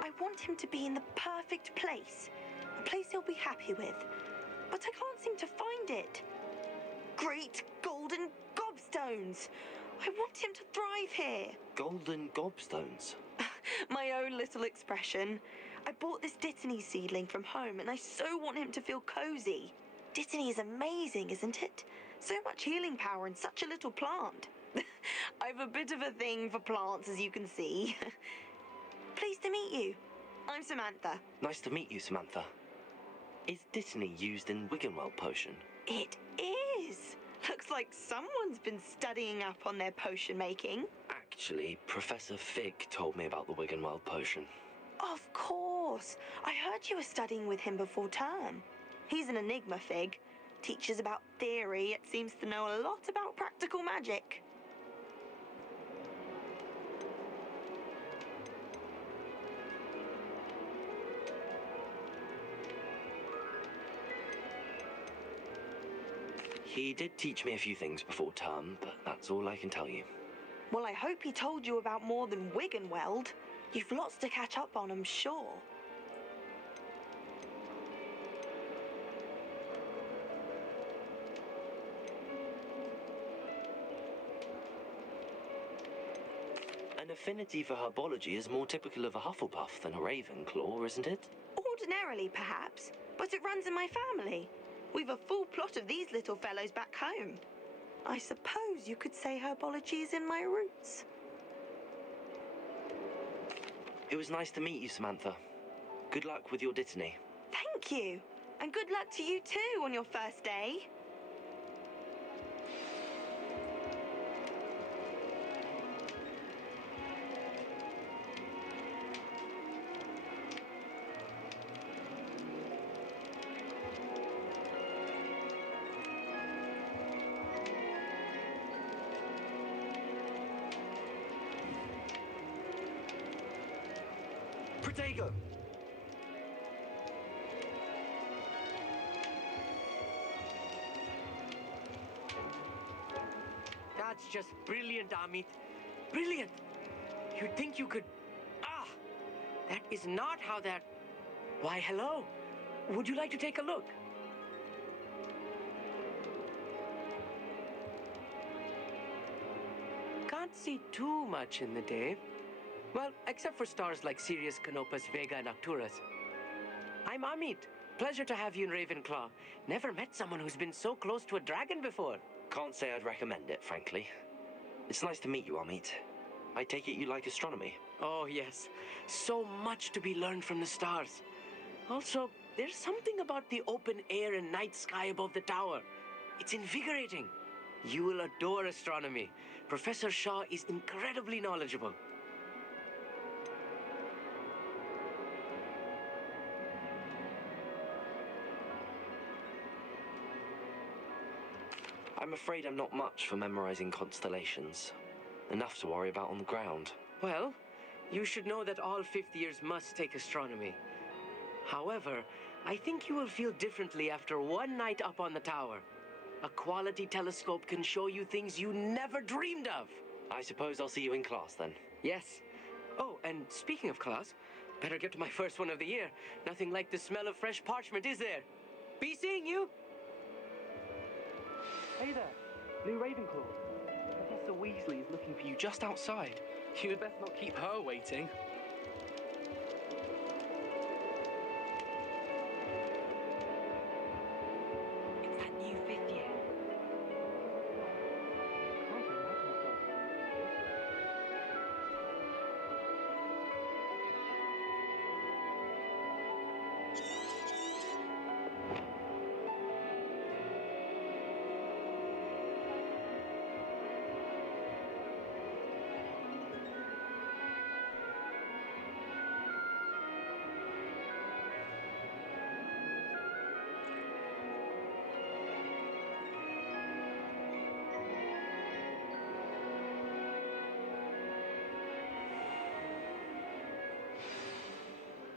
I want him to be in the perfect place. A place he'll be happy with. But I can't seem to find it. Great golden gobstones! I want him to thrive here. Golden gobstones. My own little expression. I bought this Dittany seedling from home and I so want him to feel cozy. Dittany is amazing, isn't it? So much healing power in such a little plant. I've a bit of a thing for plants, as you can see. Pleased to meet you. I'm Samantha. Nice to meet you, Samantha. Is Dittany used in Wiggenweld potion? It is. Looks like someone's been studying up on their potion making. Actually, Professor Fig told me about the Wiggenweld potion. Of course. I heard you were studying with him before term. He's an enigma, Fig. Teaches about theory, yet seems to know a lot about practical magic. He did teach me a few things before term, but that's all I can tell you. Well, I hope he told you about more than Wiggenweld. You've lots to catch up on, I'm sure. An affinity for herbology is more typical of a Hufflepuff than a Ravenclaw, isn't it? Ordinarily, perhaps, but it runs in my family. We've a full plot of these little fellows back home. I suppose you could say herbology is in my roots. It was nice to meet you, Samantha. Good luck with your Dittany. Thank you. And good luck to you too on your first day. Protego! just brilliant, Amit. Brilliant. You'd think you could... Ah! That is not how that... Why, hello. Would you like to take a look? Can't see too much in the day. Well, except for stars like Sirius, Canopus, Vega, and Arcturus. I'm Amit. Pleasure to have you in Ravenclaw. Never met someone who's been so close to a dragon before. Can't say I'd recommend it, frankly. It's nice to meet you, Amit. I take it you like astronomy. Oh, yes. So much to be learned from the stars. Also, there's something about the open air and night sky above the tower. It's invigorating. You will adore astronomy. Professor Shaw is incredibly knowledgeable. I'm afraid I'm not much for memorizing constellations. Enough to worry about on the ground. Well, you should know that all fifth years must take astronomy. However, I think you will feel differently after one night up on the tower. A quality telescope can show you things you never dreamed of. I suppose I'll see you in class then. Yes. Oh, and speaking of class, better get to my first one of the year. Nothing like the smell of fresh parchment, is there? Be seeing you! Hey there, new Ravenclaw. Professor Weasley is looking for you just outside. You'd best not keep her waiting. It's that new fifth year.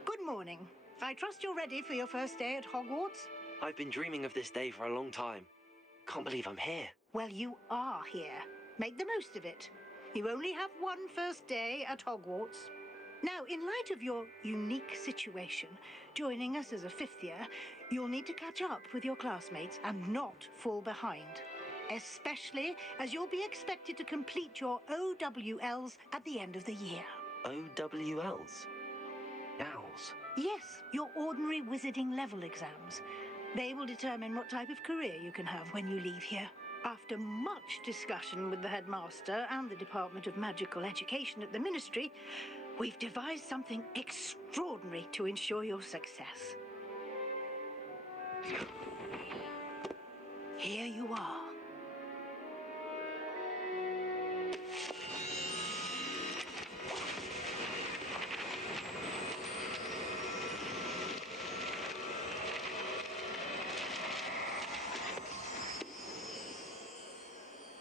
Good morning. I trust you're ready for your first day at Hogwarts? I've been dreaming of this day for a long time. Can't believe I'm here. Well, you are here. Make the most of it. You only have one first day at Hogwarts. Now, in light of your unique situation, joining us as a fifth year, you'll need to catch up with your classmates and not fall behind. Especially as you'll be expected to complete your OWLs at the end of the year. OWLs? Owls? Yes, your ordinary wizarding level exams. They will determine what type of career you can have when you leave here. After much discussion with the headmaster and the Department of Magical Education at the Ministry, we've devised something extraordinary to ensure your success. Here you are.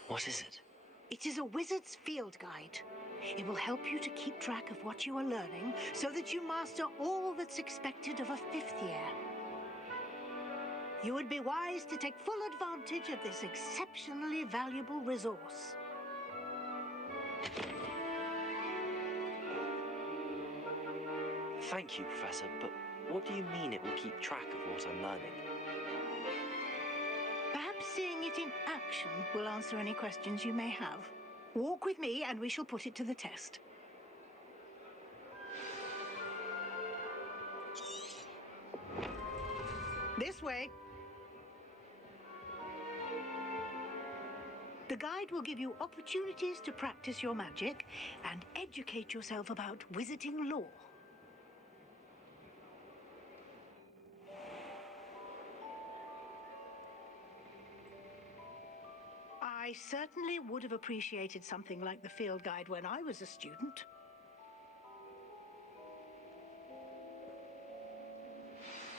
What is it? It is a wizard's field guide. It will help you to keep track of what you are learning so that you master all that's expected of a fifth year. You would be wise to take full advantage of this exceptionally valuable resource. Thank you, Professor, but what do you mean it will keep track of what I'm learning? Perhaps seeing it in action will answer any questions you may have. Walk with me and we shall put it to the test. This way. The guide will give you opportunities to practice your magic and educate yourself about wizarding lore. I certainly would have appreciated something like the field guide when I was a student.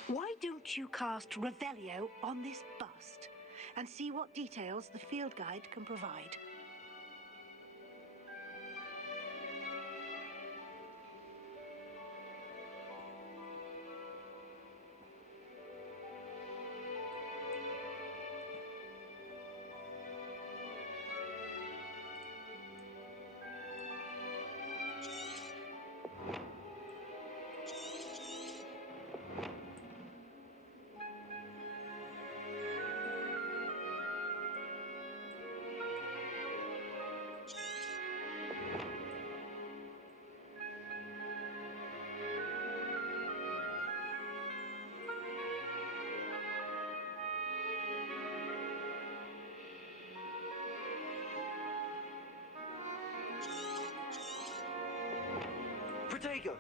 Why don't you cast Revelio on this bust and see what details the field guide can provide? Undertaker!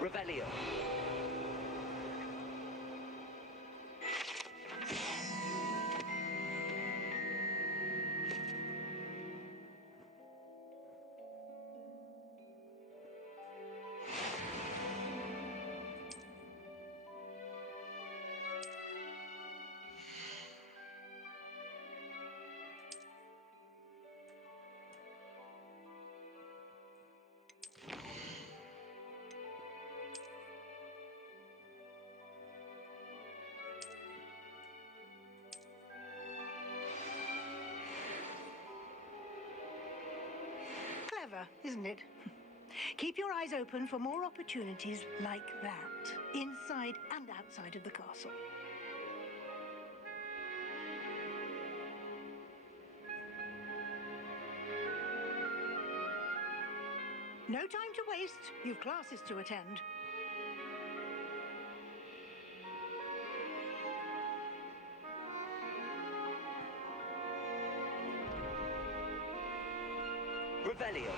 Revelio. Clever, isn't it? Keep your eyes open for more opportunities like that, inside and outside of the castle. No time to waste. You've classes to attend. Revelio.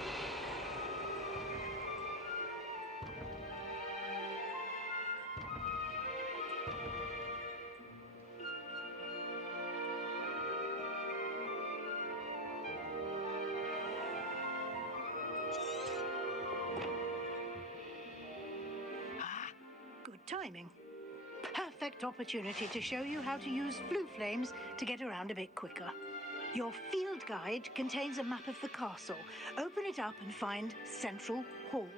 Good timing. Perfect opportunity to show you how to use blue flames to get around a bit quicker. Your field guide contains a map of the castle. Open it up and find Central Hall.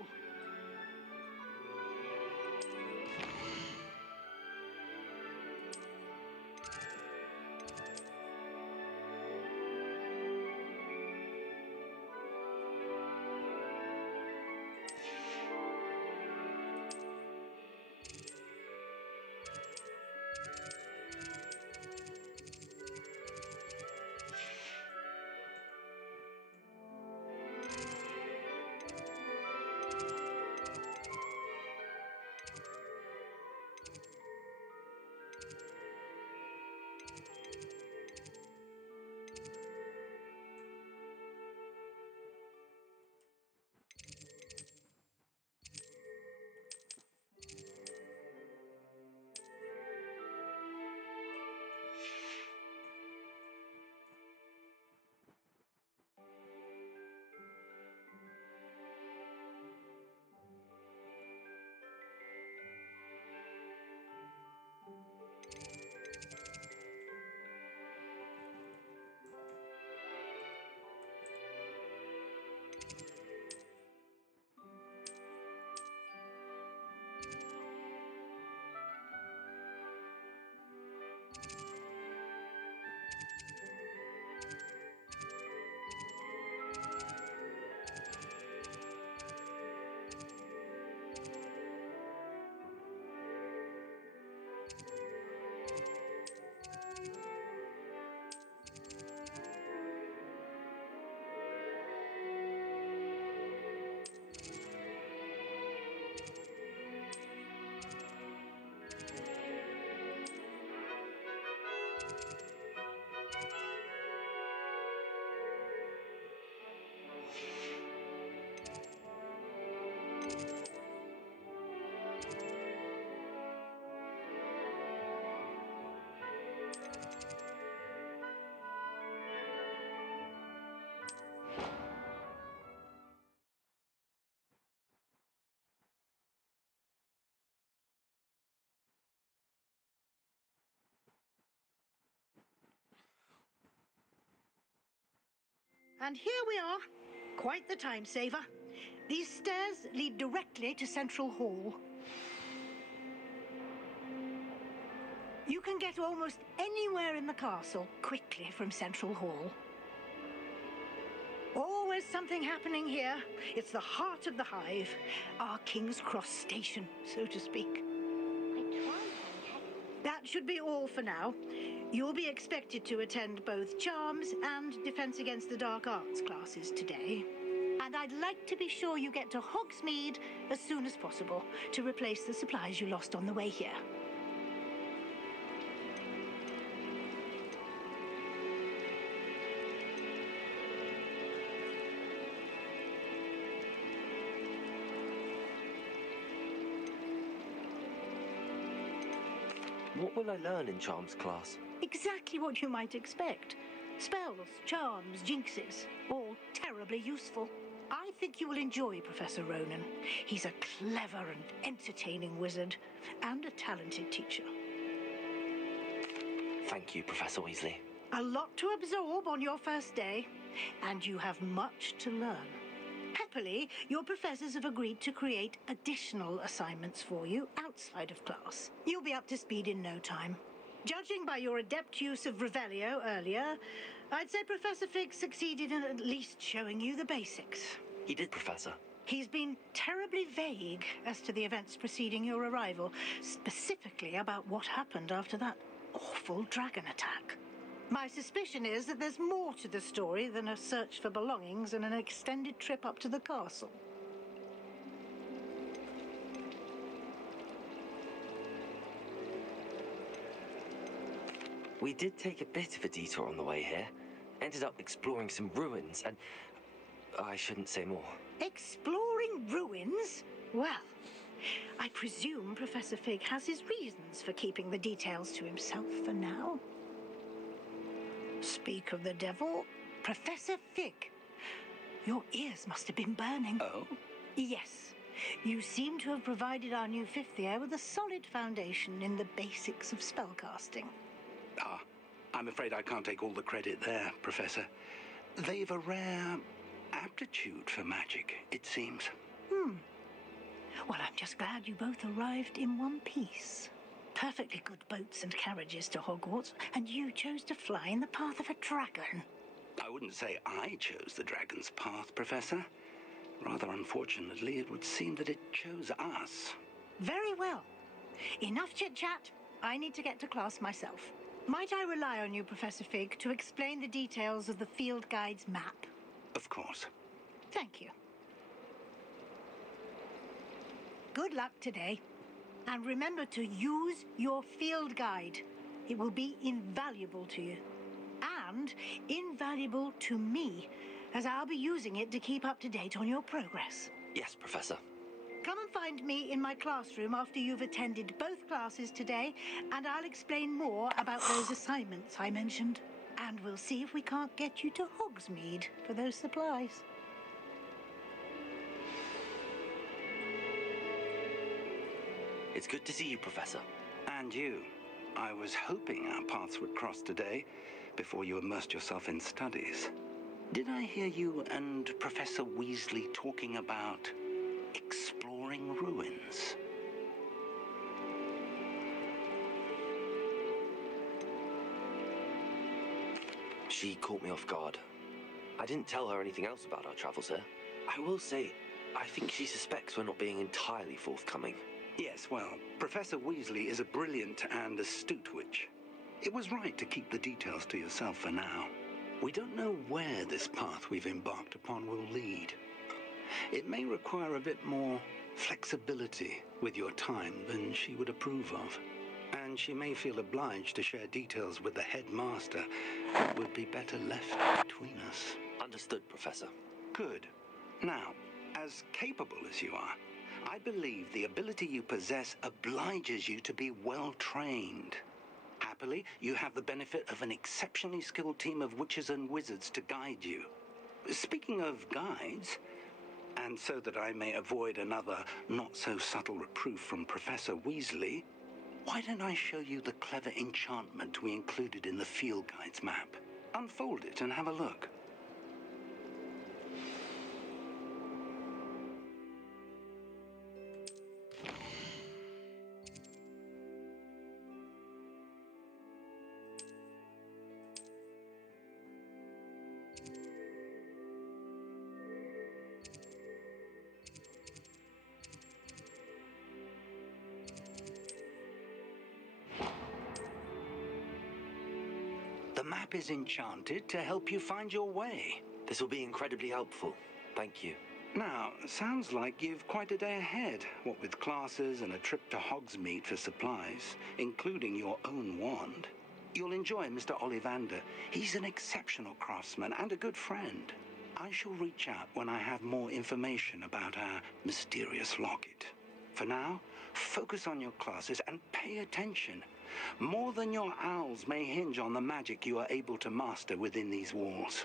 And here we are. Quite the time saver. These stairs lead directly to Central Hall. You can get almost anywhere in the castle quickly from Central Hall. Always something happening here. It's the heart of the hive, our King's Cross station, so to speak. That should be all for now. You'll be expected to attend both Charms and Defense Against the Dark Arts classes today. And I'd like to be sure you get to Hogsmeade as soon as possible to replace the supplies you lost on the way here. What will I learn in Charms class? Exactly what you might expect. Spells, charms, jinxes, all terribly useful. I think you will enjoy Professor Ronan. He's a clever and entertaining wizard, and a talented teacher. Thank you, Professor Weasley. A lot to absorb on your first day, and you have much to learn. Happily, your professors have agreed to create additional assignments for you outside of class. You'll be up to speed in no time. Judging by your adept use of Revelio earlier, I'd say Professor Fig succeeded in at least showing you the basics. He did, Professor. He's been terribly vague as to the events preceding your arrival, specifically about what happened after that awful dragon attack. My suspicion is that there's more to the story than a search for belongings and an extended trip up to the castle. We did take a bit of a detour on the way here. Ended up exploring some ruins and... I shouldn't say more. Exploring ruins? Well, I presume Professor Fig has his reasons for keeping the details to himself for now. Speak of the devil, Professor Fig. Your ears must have been burning. Oh? Yes. You seem to have provided our new fifth year with a solid foundation in the basics of spellcasting. Ah, I'm afraid I can't take all the credit there, Professor. They've a rare aptitude for magic, it seems. Well, I'm just glad you both arrived in one piece. Perfectly good boats and carriages to Hogwarts, and you chose to fly in the path of a dragon. I wouldn't say I chose the dragon's path, Professor. Rather unfortunately, it would seem that it chose us. Very well. Enough chit-chat. I need to get to class myself. Might I rely on you, Professor Fig, to explain the details of the field guide's map? Of course. Thank you. Good luck today. And remember to use your field guide. It will be invaluable to you. And invaluable to me, as I'll be using it to keep up to date on your progress. Yes, Professor. Come and find me in my classroom after you've attended both classes today, and I'll explain more about those assignments I mentioned. And we'll see if we can't get you to Hogsmeade for those supplies. It's good to see you, Professor. And you. I was hoping our paths would cross today, before you immersed yourself in studies. Did I hear you and Professor Weasley talking about exploring ruins? She caught me off guard. I didn't tell her anything else about our travels here. I will say, I think she suspects we're not being entirely forthcoming. Yes, well, Professor Weasley is a brilliant and astute witch. It was right to keep the details to yourself for now. We don't know where this path we've embarked upon will lead. It may require a bit more flexibility with your time than she would approve of. And she may feel obliged to share details with the headmaster that would be better left between us. Understood, Professor. Good. Now, as capable as you are, I believe the ability you possess obliges you to be well trained. Happily, you have the benefit of an exceptionally skilled team of witches and wizards to guide you. Speaking of guides, and so that I may avoid another not-so-subtle reproof from Professor Weasley, why don't I show you the clever enchantment we included in the field guide's map? Unfold it and have a look. map is enchanted to help you find your way. This will be incredibly helpful. Thank you. Now, sounds like you've quite a day ahead, what with classes and a trip to Hogsmeade for supplies, including your own wand. You'll enjoy Mr. Ollivander. He's an exceptional craftsman and a good friend. I shall reach out when I have more information about our mysterious locket. For now, focus on your classes and pay attention. More than your owls may hinge on the magic you are able to master within these walls.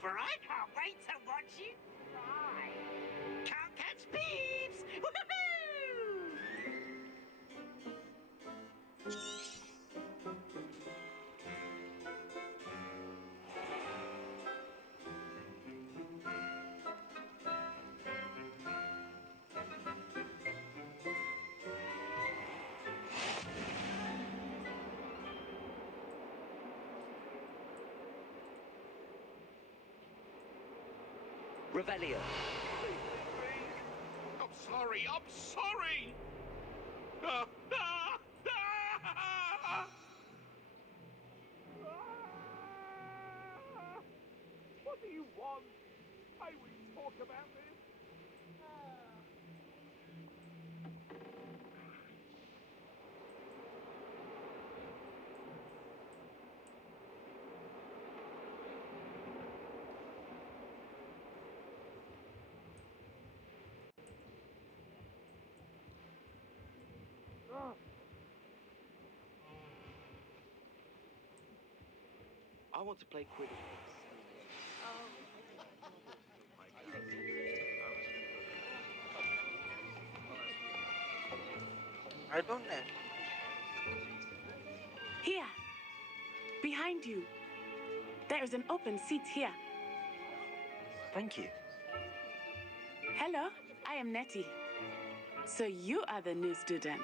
For I can't wait to watch you fly. Can't catch thieves! Woohoo! Revelio. I'm sorry, I'm sorry! What do you want? I will talk about this. I want to play Quidditch. I don't know. Here, behind you. There is an open seat here. Thank you. Hello, I am Nettie. So you are the new student.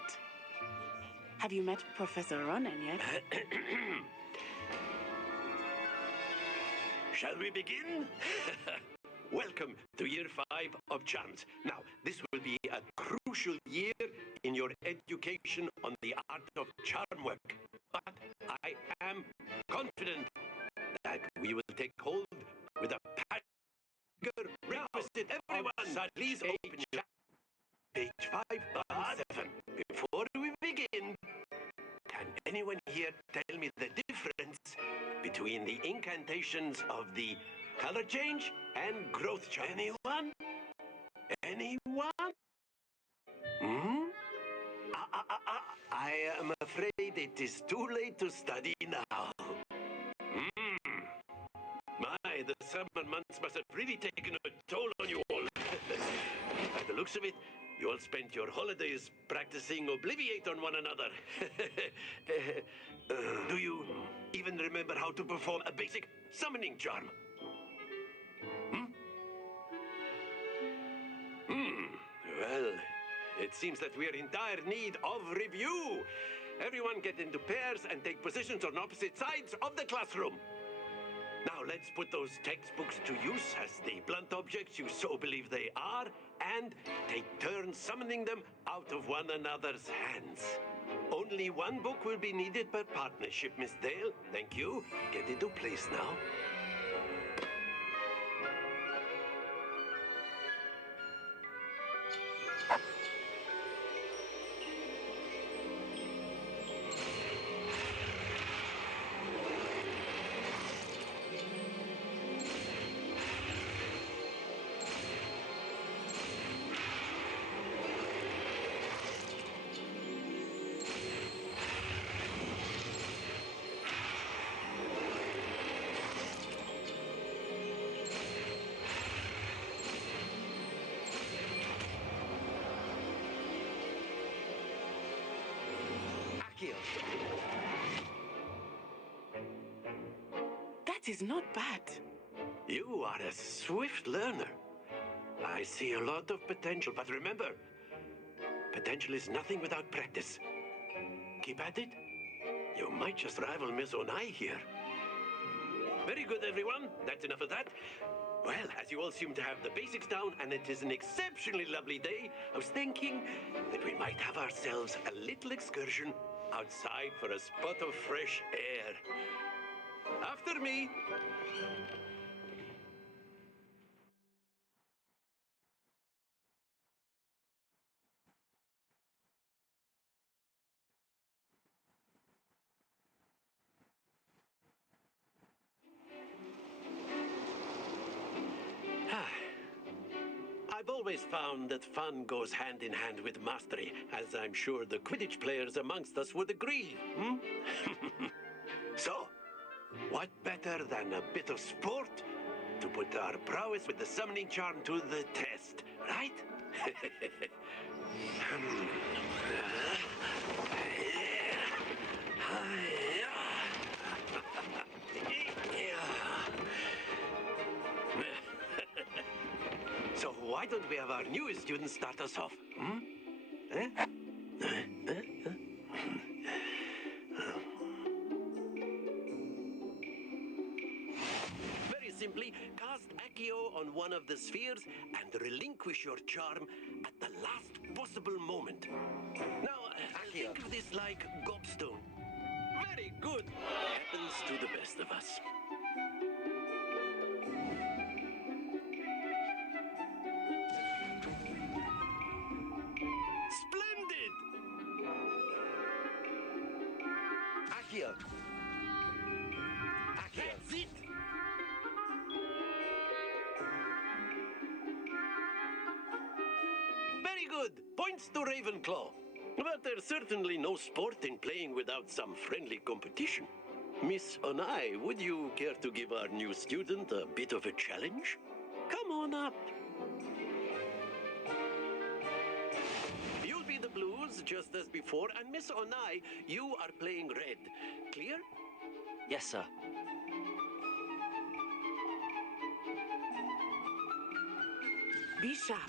Have you met Professor Ronan yet? Shall we begin? Welcome to year 5 of Charms. Now, this will be a crucial year in your education on the art of charm work. But I am confident that we will take hold with a passion requisite. Everyone, please open your page 517. Before we begin, can anyone here tell me the difference between the incantations of the color change and growth chart? Anyone? Anyone? Hmm? I am afraid it is too late to study now. Hmm. My, the summer months must have really taken a toll on you all. By the looks of it, you all spent your holidays practicing Obliviate on one another. Do you even remember how to perform a basic summoning charm? Well, it seems that we're in dire need of review. Everyone get into pairs and take positions on opposite sides of the classroom. Now let's put those textbooks to use as the blunt objects you so believe they are, and take turns summoning them out of one another's hands. Only one book will be needed per partnership, Miss Dale. Thank you. Get into place now. That is not bad. You are a swift learner. I see a lot of potential, but remember, potential is nothing without practice. Keep at it. You might just rival Miss Onai here. Very good, everyone. That's enough of that. Well, as you all seem to have the basics down, and it is an exceptionally lovely day, I was thinking that we might have ourselves a little excursion outside for a spot of fresh air. After me. I've always found that fun goes hand in hand with mastery, as I'm sure the Quidditch players amongst us would agree. So, what better than a bit of sport to put our prowess with the summoning charm to the test, right? So why don't we have our newest student start us off? Very simply, cast Accio on one of the spheres and relinquish your charm at the last possible moment. Now, think of this like gobstone. Very good. Happens to the best of us. Splendid! Accio. That's it! Very good. Points to Ravenclaw. But there's certainly no sport in playing without some friendly competition. Miss Onai, would you care to give our new student a bit of a challenge? Come on up. You'll be the blues just as before, and Miss Onai, you are playing red. Clear? Yes, sir. Be sharp.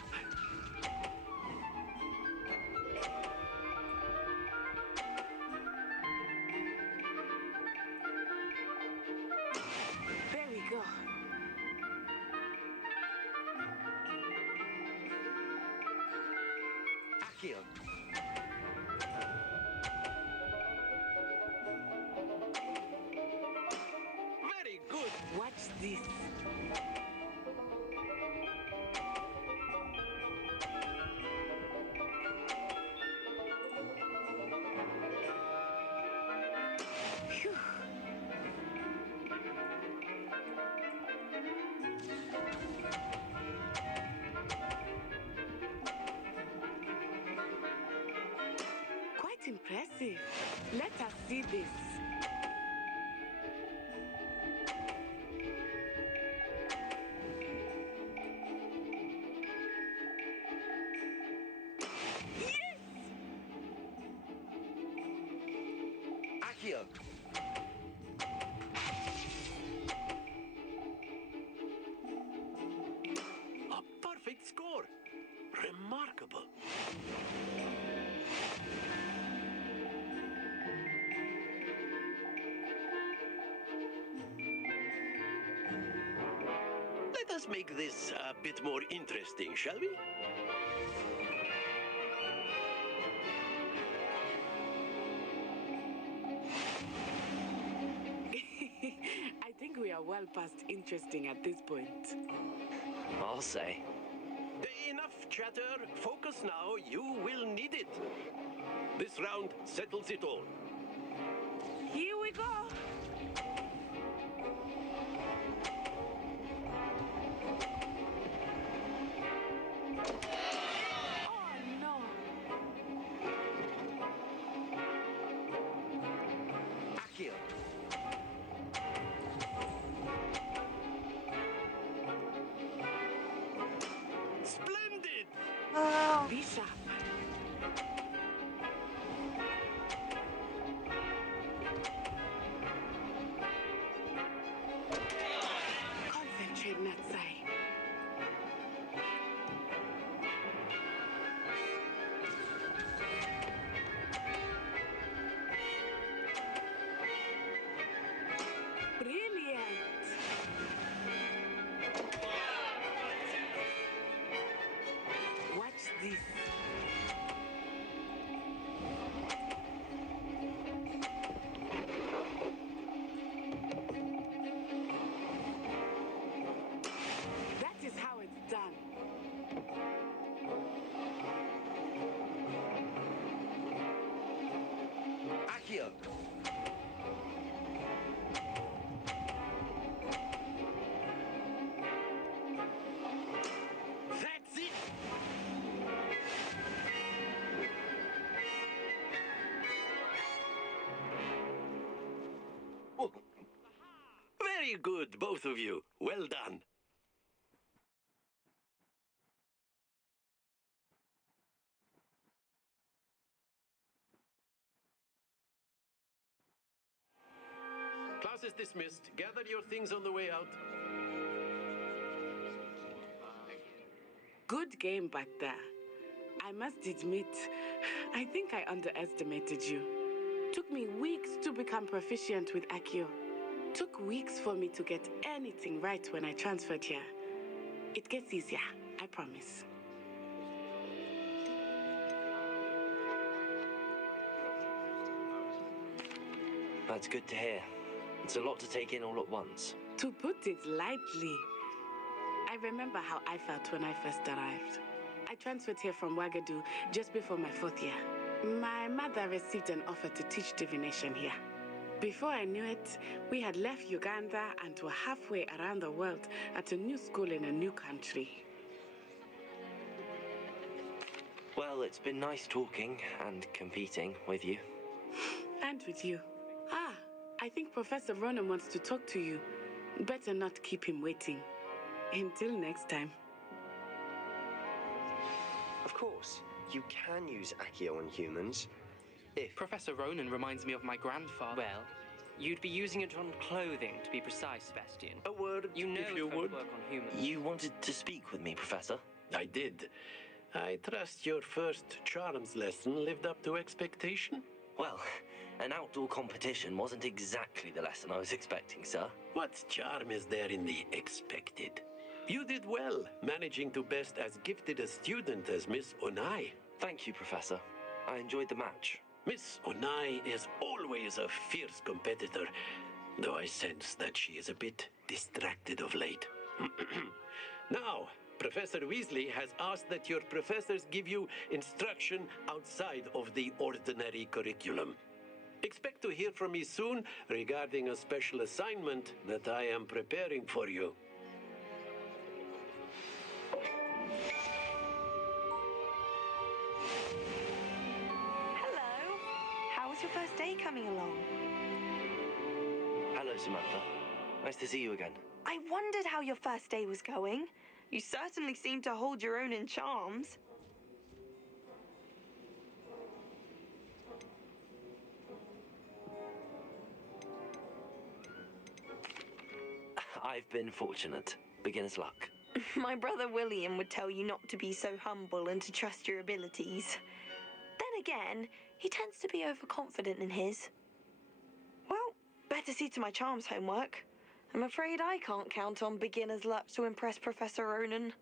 There we go. Accio. Very good. Watch this. Phew. Quite impressive. Let us see this. Yes! Accio. A perfect score. Remarkable. Let us make this a bit more interesting, shall we? I think we are well past interesting at this point. I'll say. Enough chatter. Focus now. You will need it. This round settles it all. Here we go. Oh no. Accio. Splendid! Be sharp. Accio. That's it! Oh. Very good, both of you. Well done. Class is dismissed. Gather your things on the way out. Good game back there. I must admit, I think I underestimated you. Took me weeks to become proficient with Accio. Took weeks for me to get anything right when I transferred here. It gets easier, I promise. That's good to hear. It's a lot to take in all at once. To put it lightly, I remember how I felt when I first arrived. I transferred here from Ouagadougou just before my 4th year. My mother received an offer to teach divination here. Before I knew it, we had left Uganda and were halfway around the world at a new school in a new country. Well, it's been nice talking and competing with you. And with you. Ah, I think Professor Ronan wants to talk to you. Better not keep him waiting. Until next time. Of course, you can use Accio on humans. If Professor Ronan reminds me of my grandfather. Well, you'd be using it on clothing, to be precise, Sebastian. A word, you know if you it won't would. work on humans. You wanted to speak with me, Professor? I did. I trust your first charms lesson lived up to expectation? Well, an outdoor competition wasn't exactly the lesson I was expecting, sir. What charm is there in the expected? You did well, managing to best as gifted a student as Miss Onai. Thank you, Professor. I enjoyed the match. Miss Onai is always a fierce competitor, though I sense that she is a bit distracted of late. Now, Professor Weasley has asked that your professors give you instruction outside of the ordinary curriculum. Expect to hear from me soon regarding a special assignment that I am preparing for you. Hello. How was your first day coming along? Hello, Samantha. Nice to see you again. I wondered how your first day was going. You certainly seem to hold your own in charms. I've been fortunate. Beginner's luck. My brother William would tell you not to be so humble and to trust your abilities. Then again, he tends to be overconfident in his. Well, better see to my charms homework. I'm afraid I can't count on beginner's luck to impress Professor Ronan.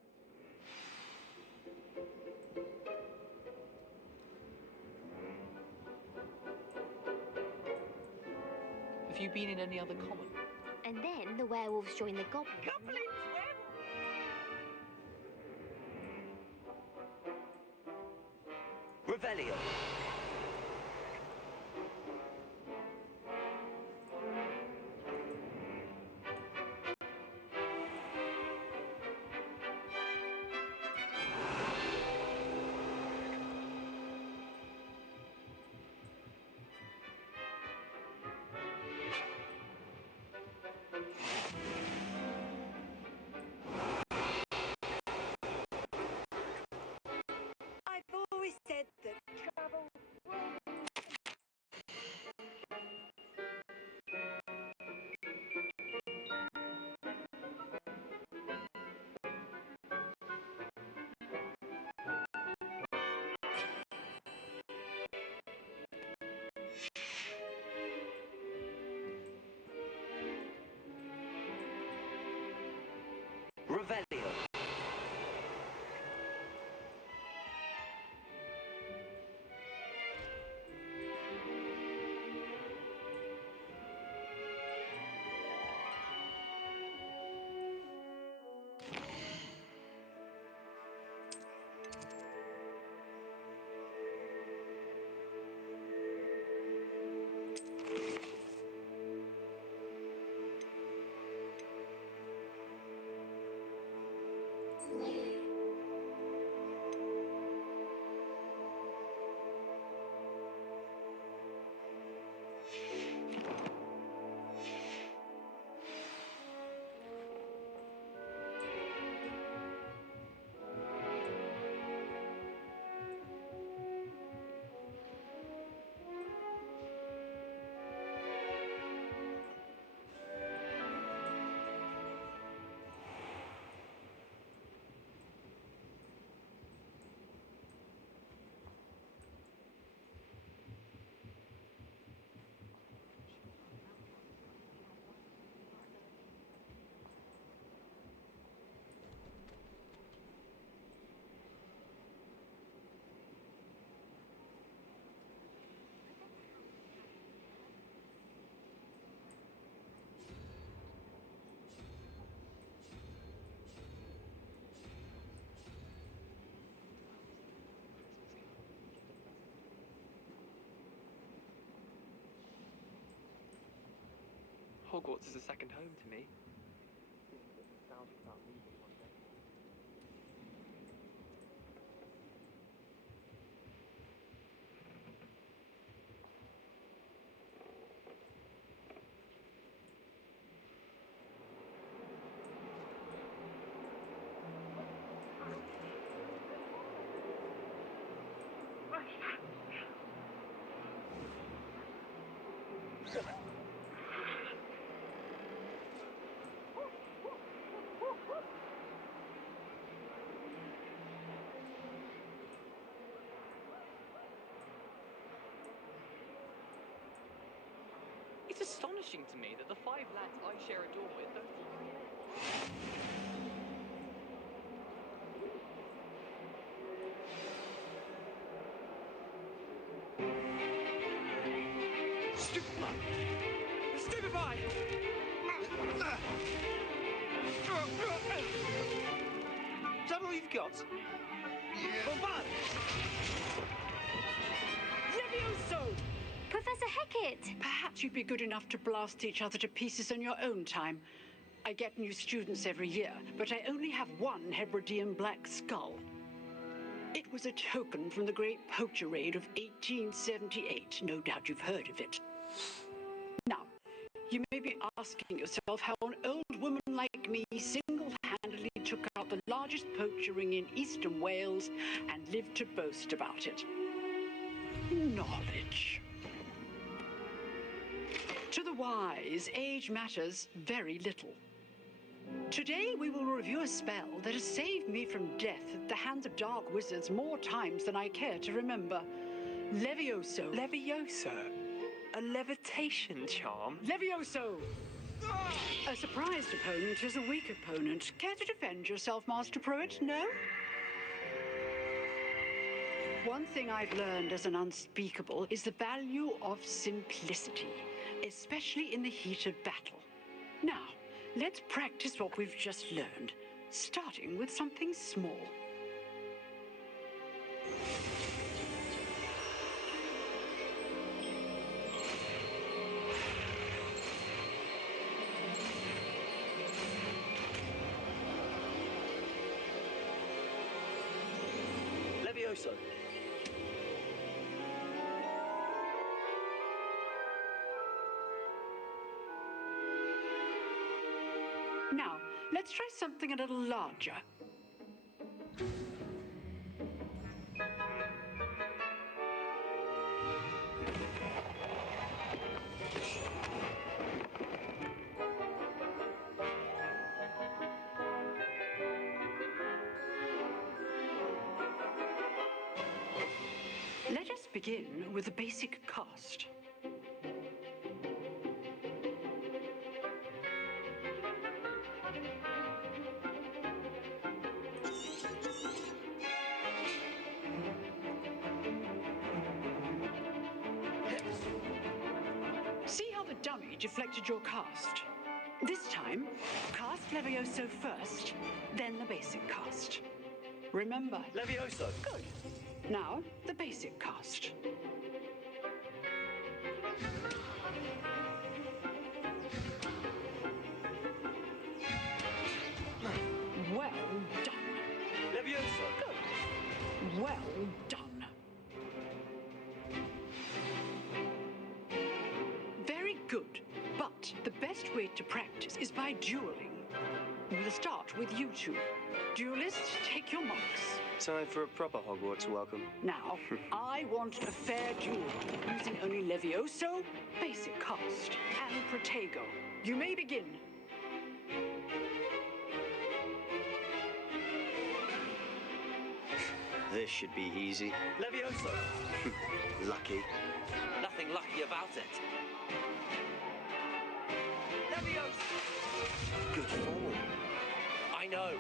Have you been in any other common? And then the werewolves join the goblins. Goblins! Revelio. I've always said that travel... Revelio. Hogwarts is a second home to me. Nostalgic about leaving one day. It's astonishing to me that the 5 lads I share a dorm with don't Stupefy! Stupefy! Is that all you've got? Bombard! Levioso! Professor Hecat! Perhaps you'd be good enough to blast each other to pieces in your own time. I get new students every year, but I only have one Hebridean black skull. It was a token from the Great Poacher Raid of 1878. No doubt you've heard of it. Now, you may be asking yourself how an old woman like me single-handedly took out the largest poacher ring in eastern Wales and lived to boast about it. Knowledge. To the wise, age matters very little. Today we will review a spell that has saved me from death at the hands of dark wizards more times than I care to remember. Levioso. Levioso? A levitation charm? Levioso! A surprised opponent is a weak opponent. Care to defend yourself, Master Pruitt? No? One thing I've learned as an unspeakable is the value of simplicity, especially in the heat of battle. Now, let's practice what we've just learned, starting with something small. Levioso. Now, let's try something a little larger. Let us begin with a basic cast. See how the dummy deflected your cast? This time, cast Levioso first, then the basic cast. Remember, Levioso. Good. Now, the basic cast. Well done. Levioso. Good. Well done. Very good. But the best way to practice is by dueling. We'll start with you two. Duelists, take your marks. Time for a proper Hogwarts welcome. Now, I want a fair duel, using only Levioso, basic cast, and Protego. You may begin. This should be easy. Levioso! Lucky. Nothing lucky about it. Levioso! Good form. I know.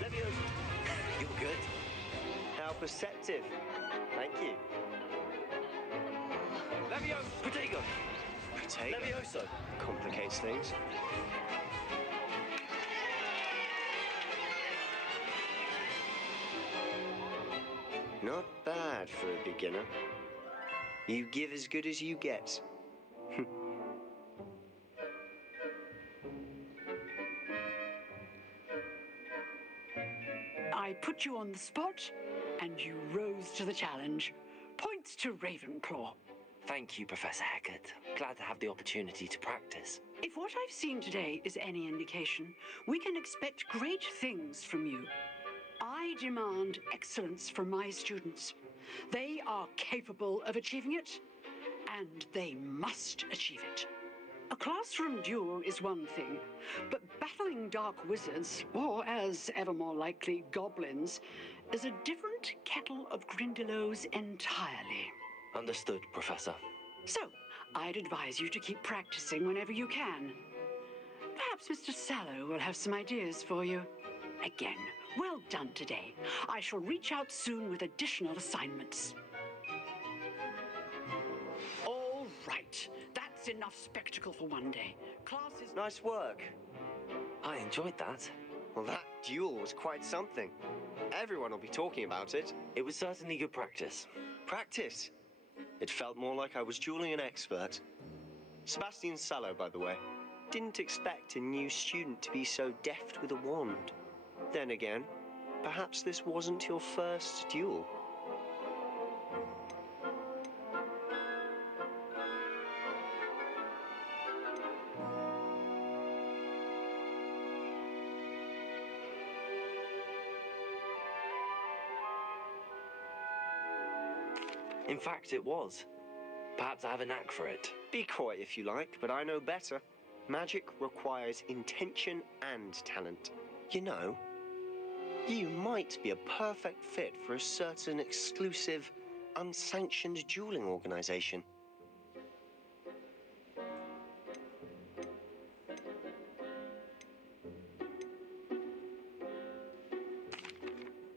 Levioso! You're good. How perceptive. Thank you. Levioso! Protego! Protego. Levioso! Complicates things. Not bad for a beginner. You give as good as you get. I put you on the spot, and you rose to the challenge. Points to Ravenclaw. Thank you, Professor Hecat. Glad to have the opportunity to practice. If what I've seen today is any indication, we can expect great things from you. I demand excellence from my students. They are capable of achieving it, and they must achieve it. A classroom duel is one thing, but battling dark wizards, or as ever more likely, goblins, is a different kettle of Grindylows entirely. Understood, Professor. So, I'd advise you to keep practicing whenever you can. Perhaps Mr. Sallow will have some ideas for you. Again, well done today. I shall reach out soon with additional assignments. All right. That's enough spectacle for one day. Class is... Nice work. I enjoyed that. Well, that duel was quite something. Everyone will be talking about it. It was certainly good practice. Practice? It felt more like I was dueling an expert. Sebastian Sallow, by the way. Didn't expect a new student to be so deft with a wand. Then again, perhaps this wasn't your first duel. In fact, it was. Perhaps I have a knack for it. Be coy if you like, but I know better. Magic requires intention and talent. You know, you might be a perfect fit for a certain exclusive, unsanctioned dueling organization.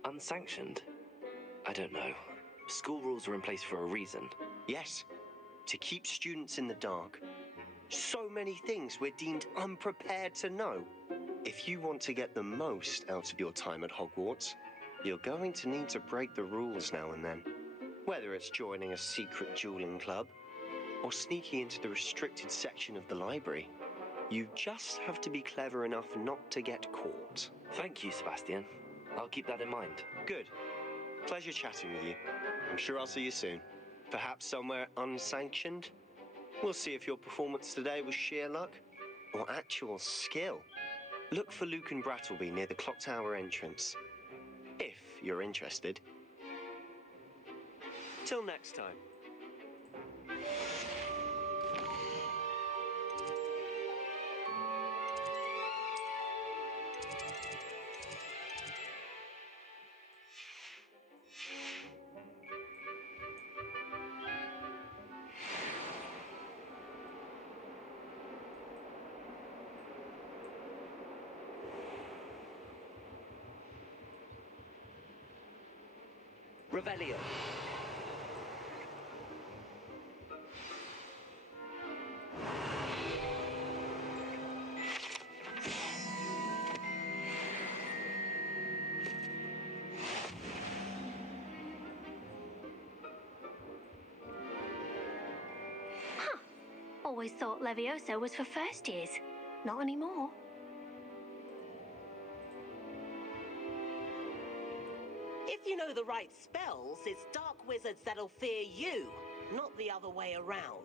Unsanctioned? I don't know. School rules are in place for a reason. Yes, to keep students in the dark. So many things we're deemed unprepared to know. If you want to get the most out of your time at Hogwarts, you're going to need to break the rules now and then. Whether it's joining a secret dueling club or sneaking into the restricted section of the library, you just have to be clever enough not to get caught. Thank you, Sebastian. I'll keep that in mind. Good. Pleasure chatting with you. I'm sure I'll see you soon. Perhaps somewhere unsanctioned? We'll see if your performance today was sheer luck or actual skill. Look for Luke and Brattleby near the clock tower entrance, if you're interested. Till next time. Revelio. Huh. Always thought Levioso was for first years. Not anymore. If you know the right spells, it's dark wizards that'll fear you, not the other way around.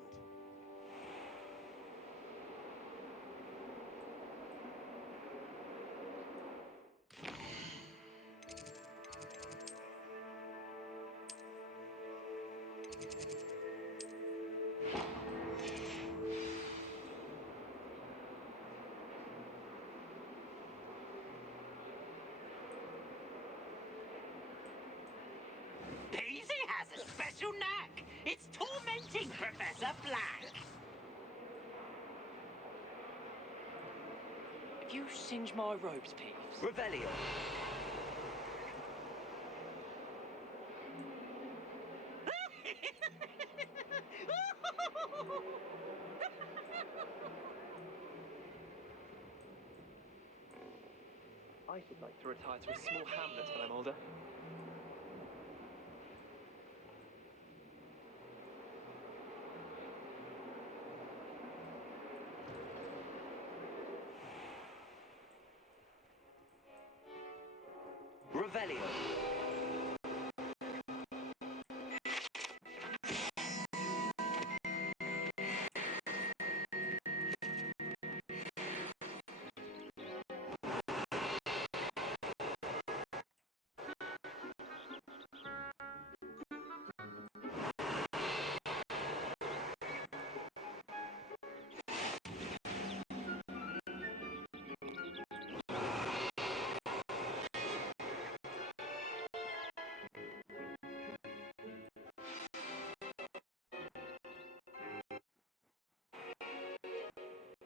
Peasy has a special knack. It's tormenting Professor Black. If you singe my robes, Peeves. Revelio. I should like to retire to a small hamlet when I'm older. Revelio.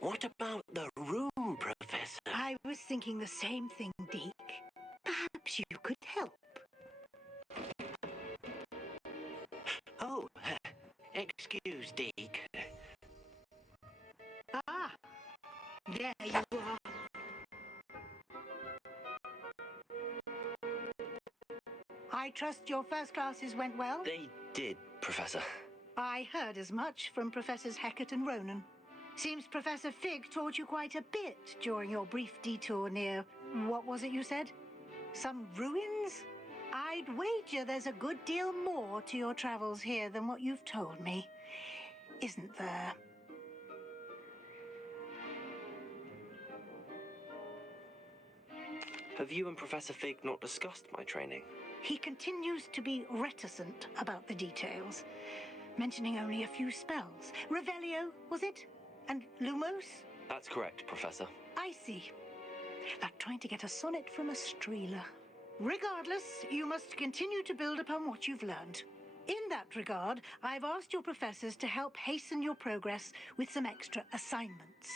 What about the room, Professor? I was thinking the same thing, Deke. Perhaps you could help. Oh, excuse, Deke. Ah, there you are. I trust your first classes went well? They did, Professor. I heard as much from Professors Hecat and Ronan. Seems Professor Fig taught you quite a bit during your brief detour near, what was it you said? Some ruins? I'd wager there's a good deal more to your travels here than what you've told me. Isn't there? Have you and Professor Fig not discussed my training? He continues to be reticent about the details, mentioning only a few spells. Revelio, was it? And Lumos? That's correct, Professor. I see. Like trying to get a sonnet from a streeler. Regardless, you must continue to build upon what you've learned. In that regard, I've asked your professors to help hasten your progress with some extra assignments.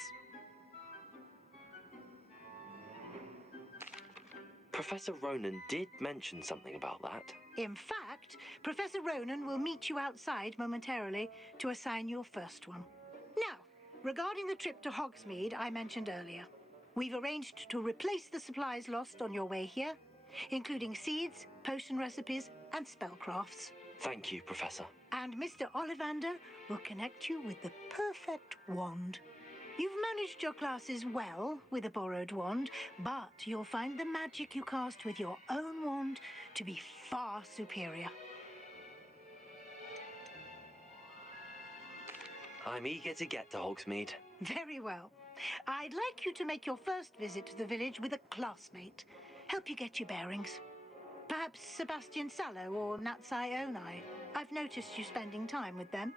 Professor Ronan did mention something about that. In fact, Professor Ronan will meet you outside momentarily to assign your first one. Now, regarding the trip to Hogsmeade I mentioned earlier, we've arranged to replace the supplies lost on your way here, including seeds, potion recipes, and spellcrafts. Thank you, Professor. And Mr. Ollivander will connect you with the perfect wand. You've managed your classes well with a borrowed wand, but you'll find the magic you cast with your own wand to be far superior. I'm eager to get to Hogsmeade. Very well. I'd like you to make your first visit to the village with a classmate. Help you get your bearings. Perhaps Sebastian Sallow or Natsai Onai. I've noticed you spending time with them.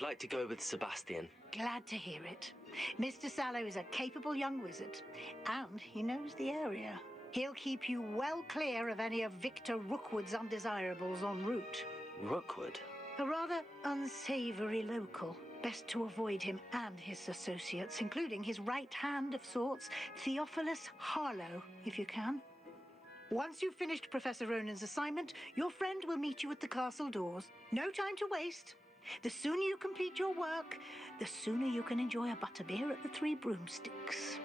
I'd like to go with Sebastian. Glad to hear it. Mr. Sallow is a capable young wizard, and he knows the area. He'll keep you well clear of any of Victor Rookwood's undesirables en route. Rookwood? A rather unsavory local. Best to avoid him and his associates, including his right hand of sorts, Theophilus Harlow, if you can. Once you've finished Professor Ronan's assignment, your friend will meet you at the castle doors. No time to waste. The sooner you complete your work, the sooner you can enjoy a butterbeer at the Three Broomsticks.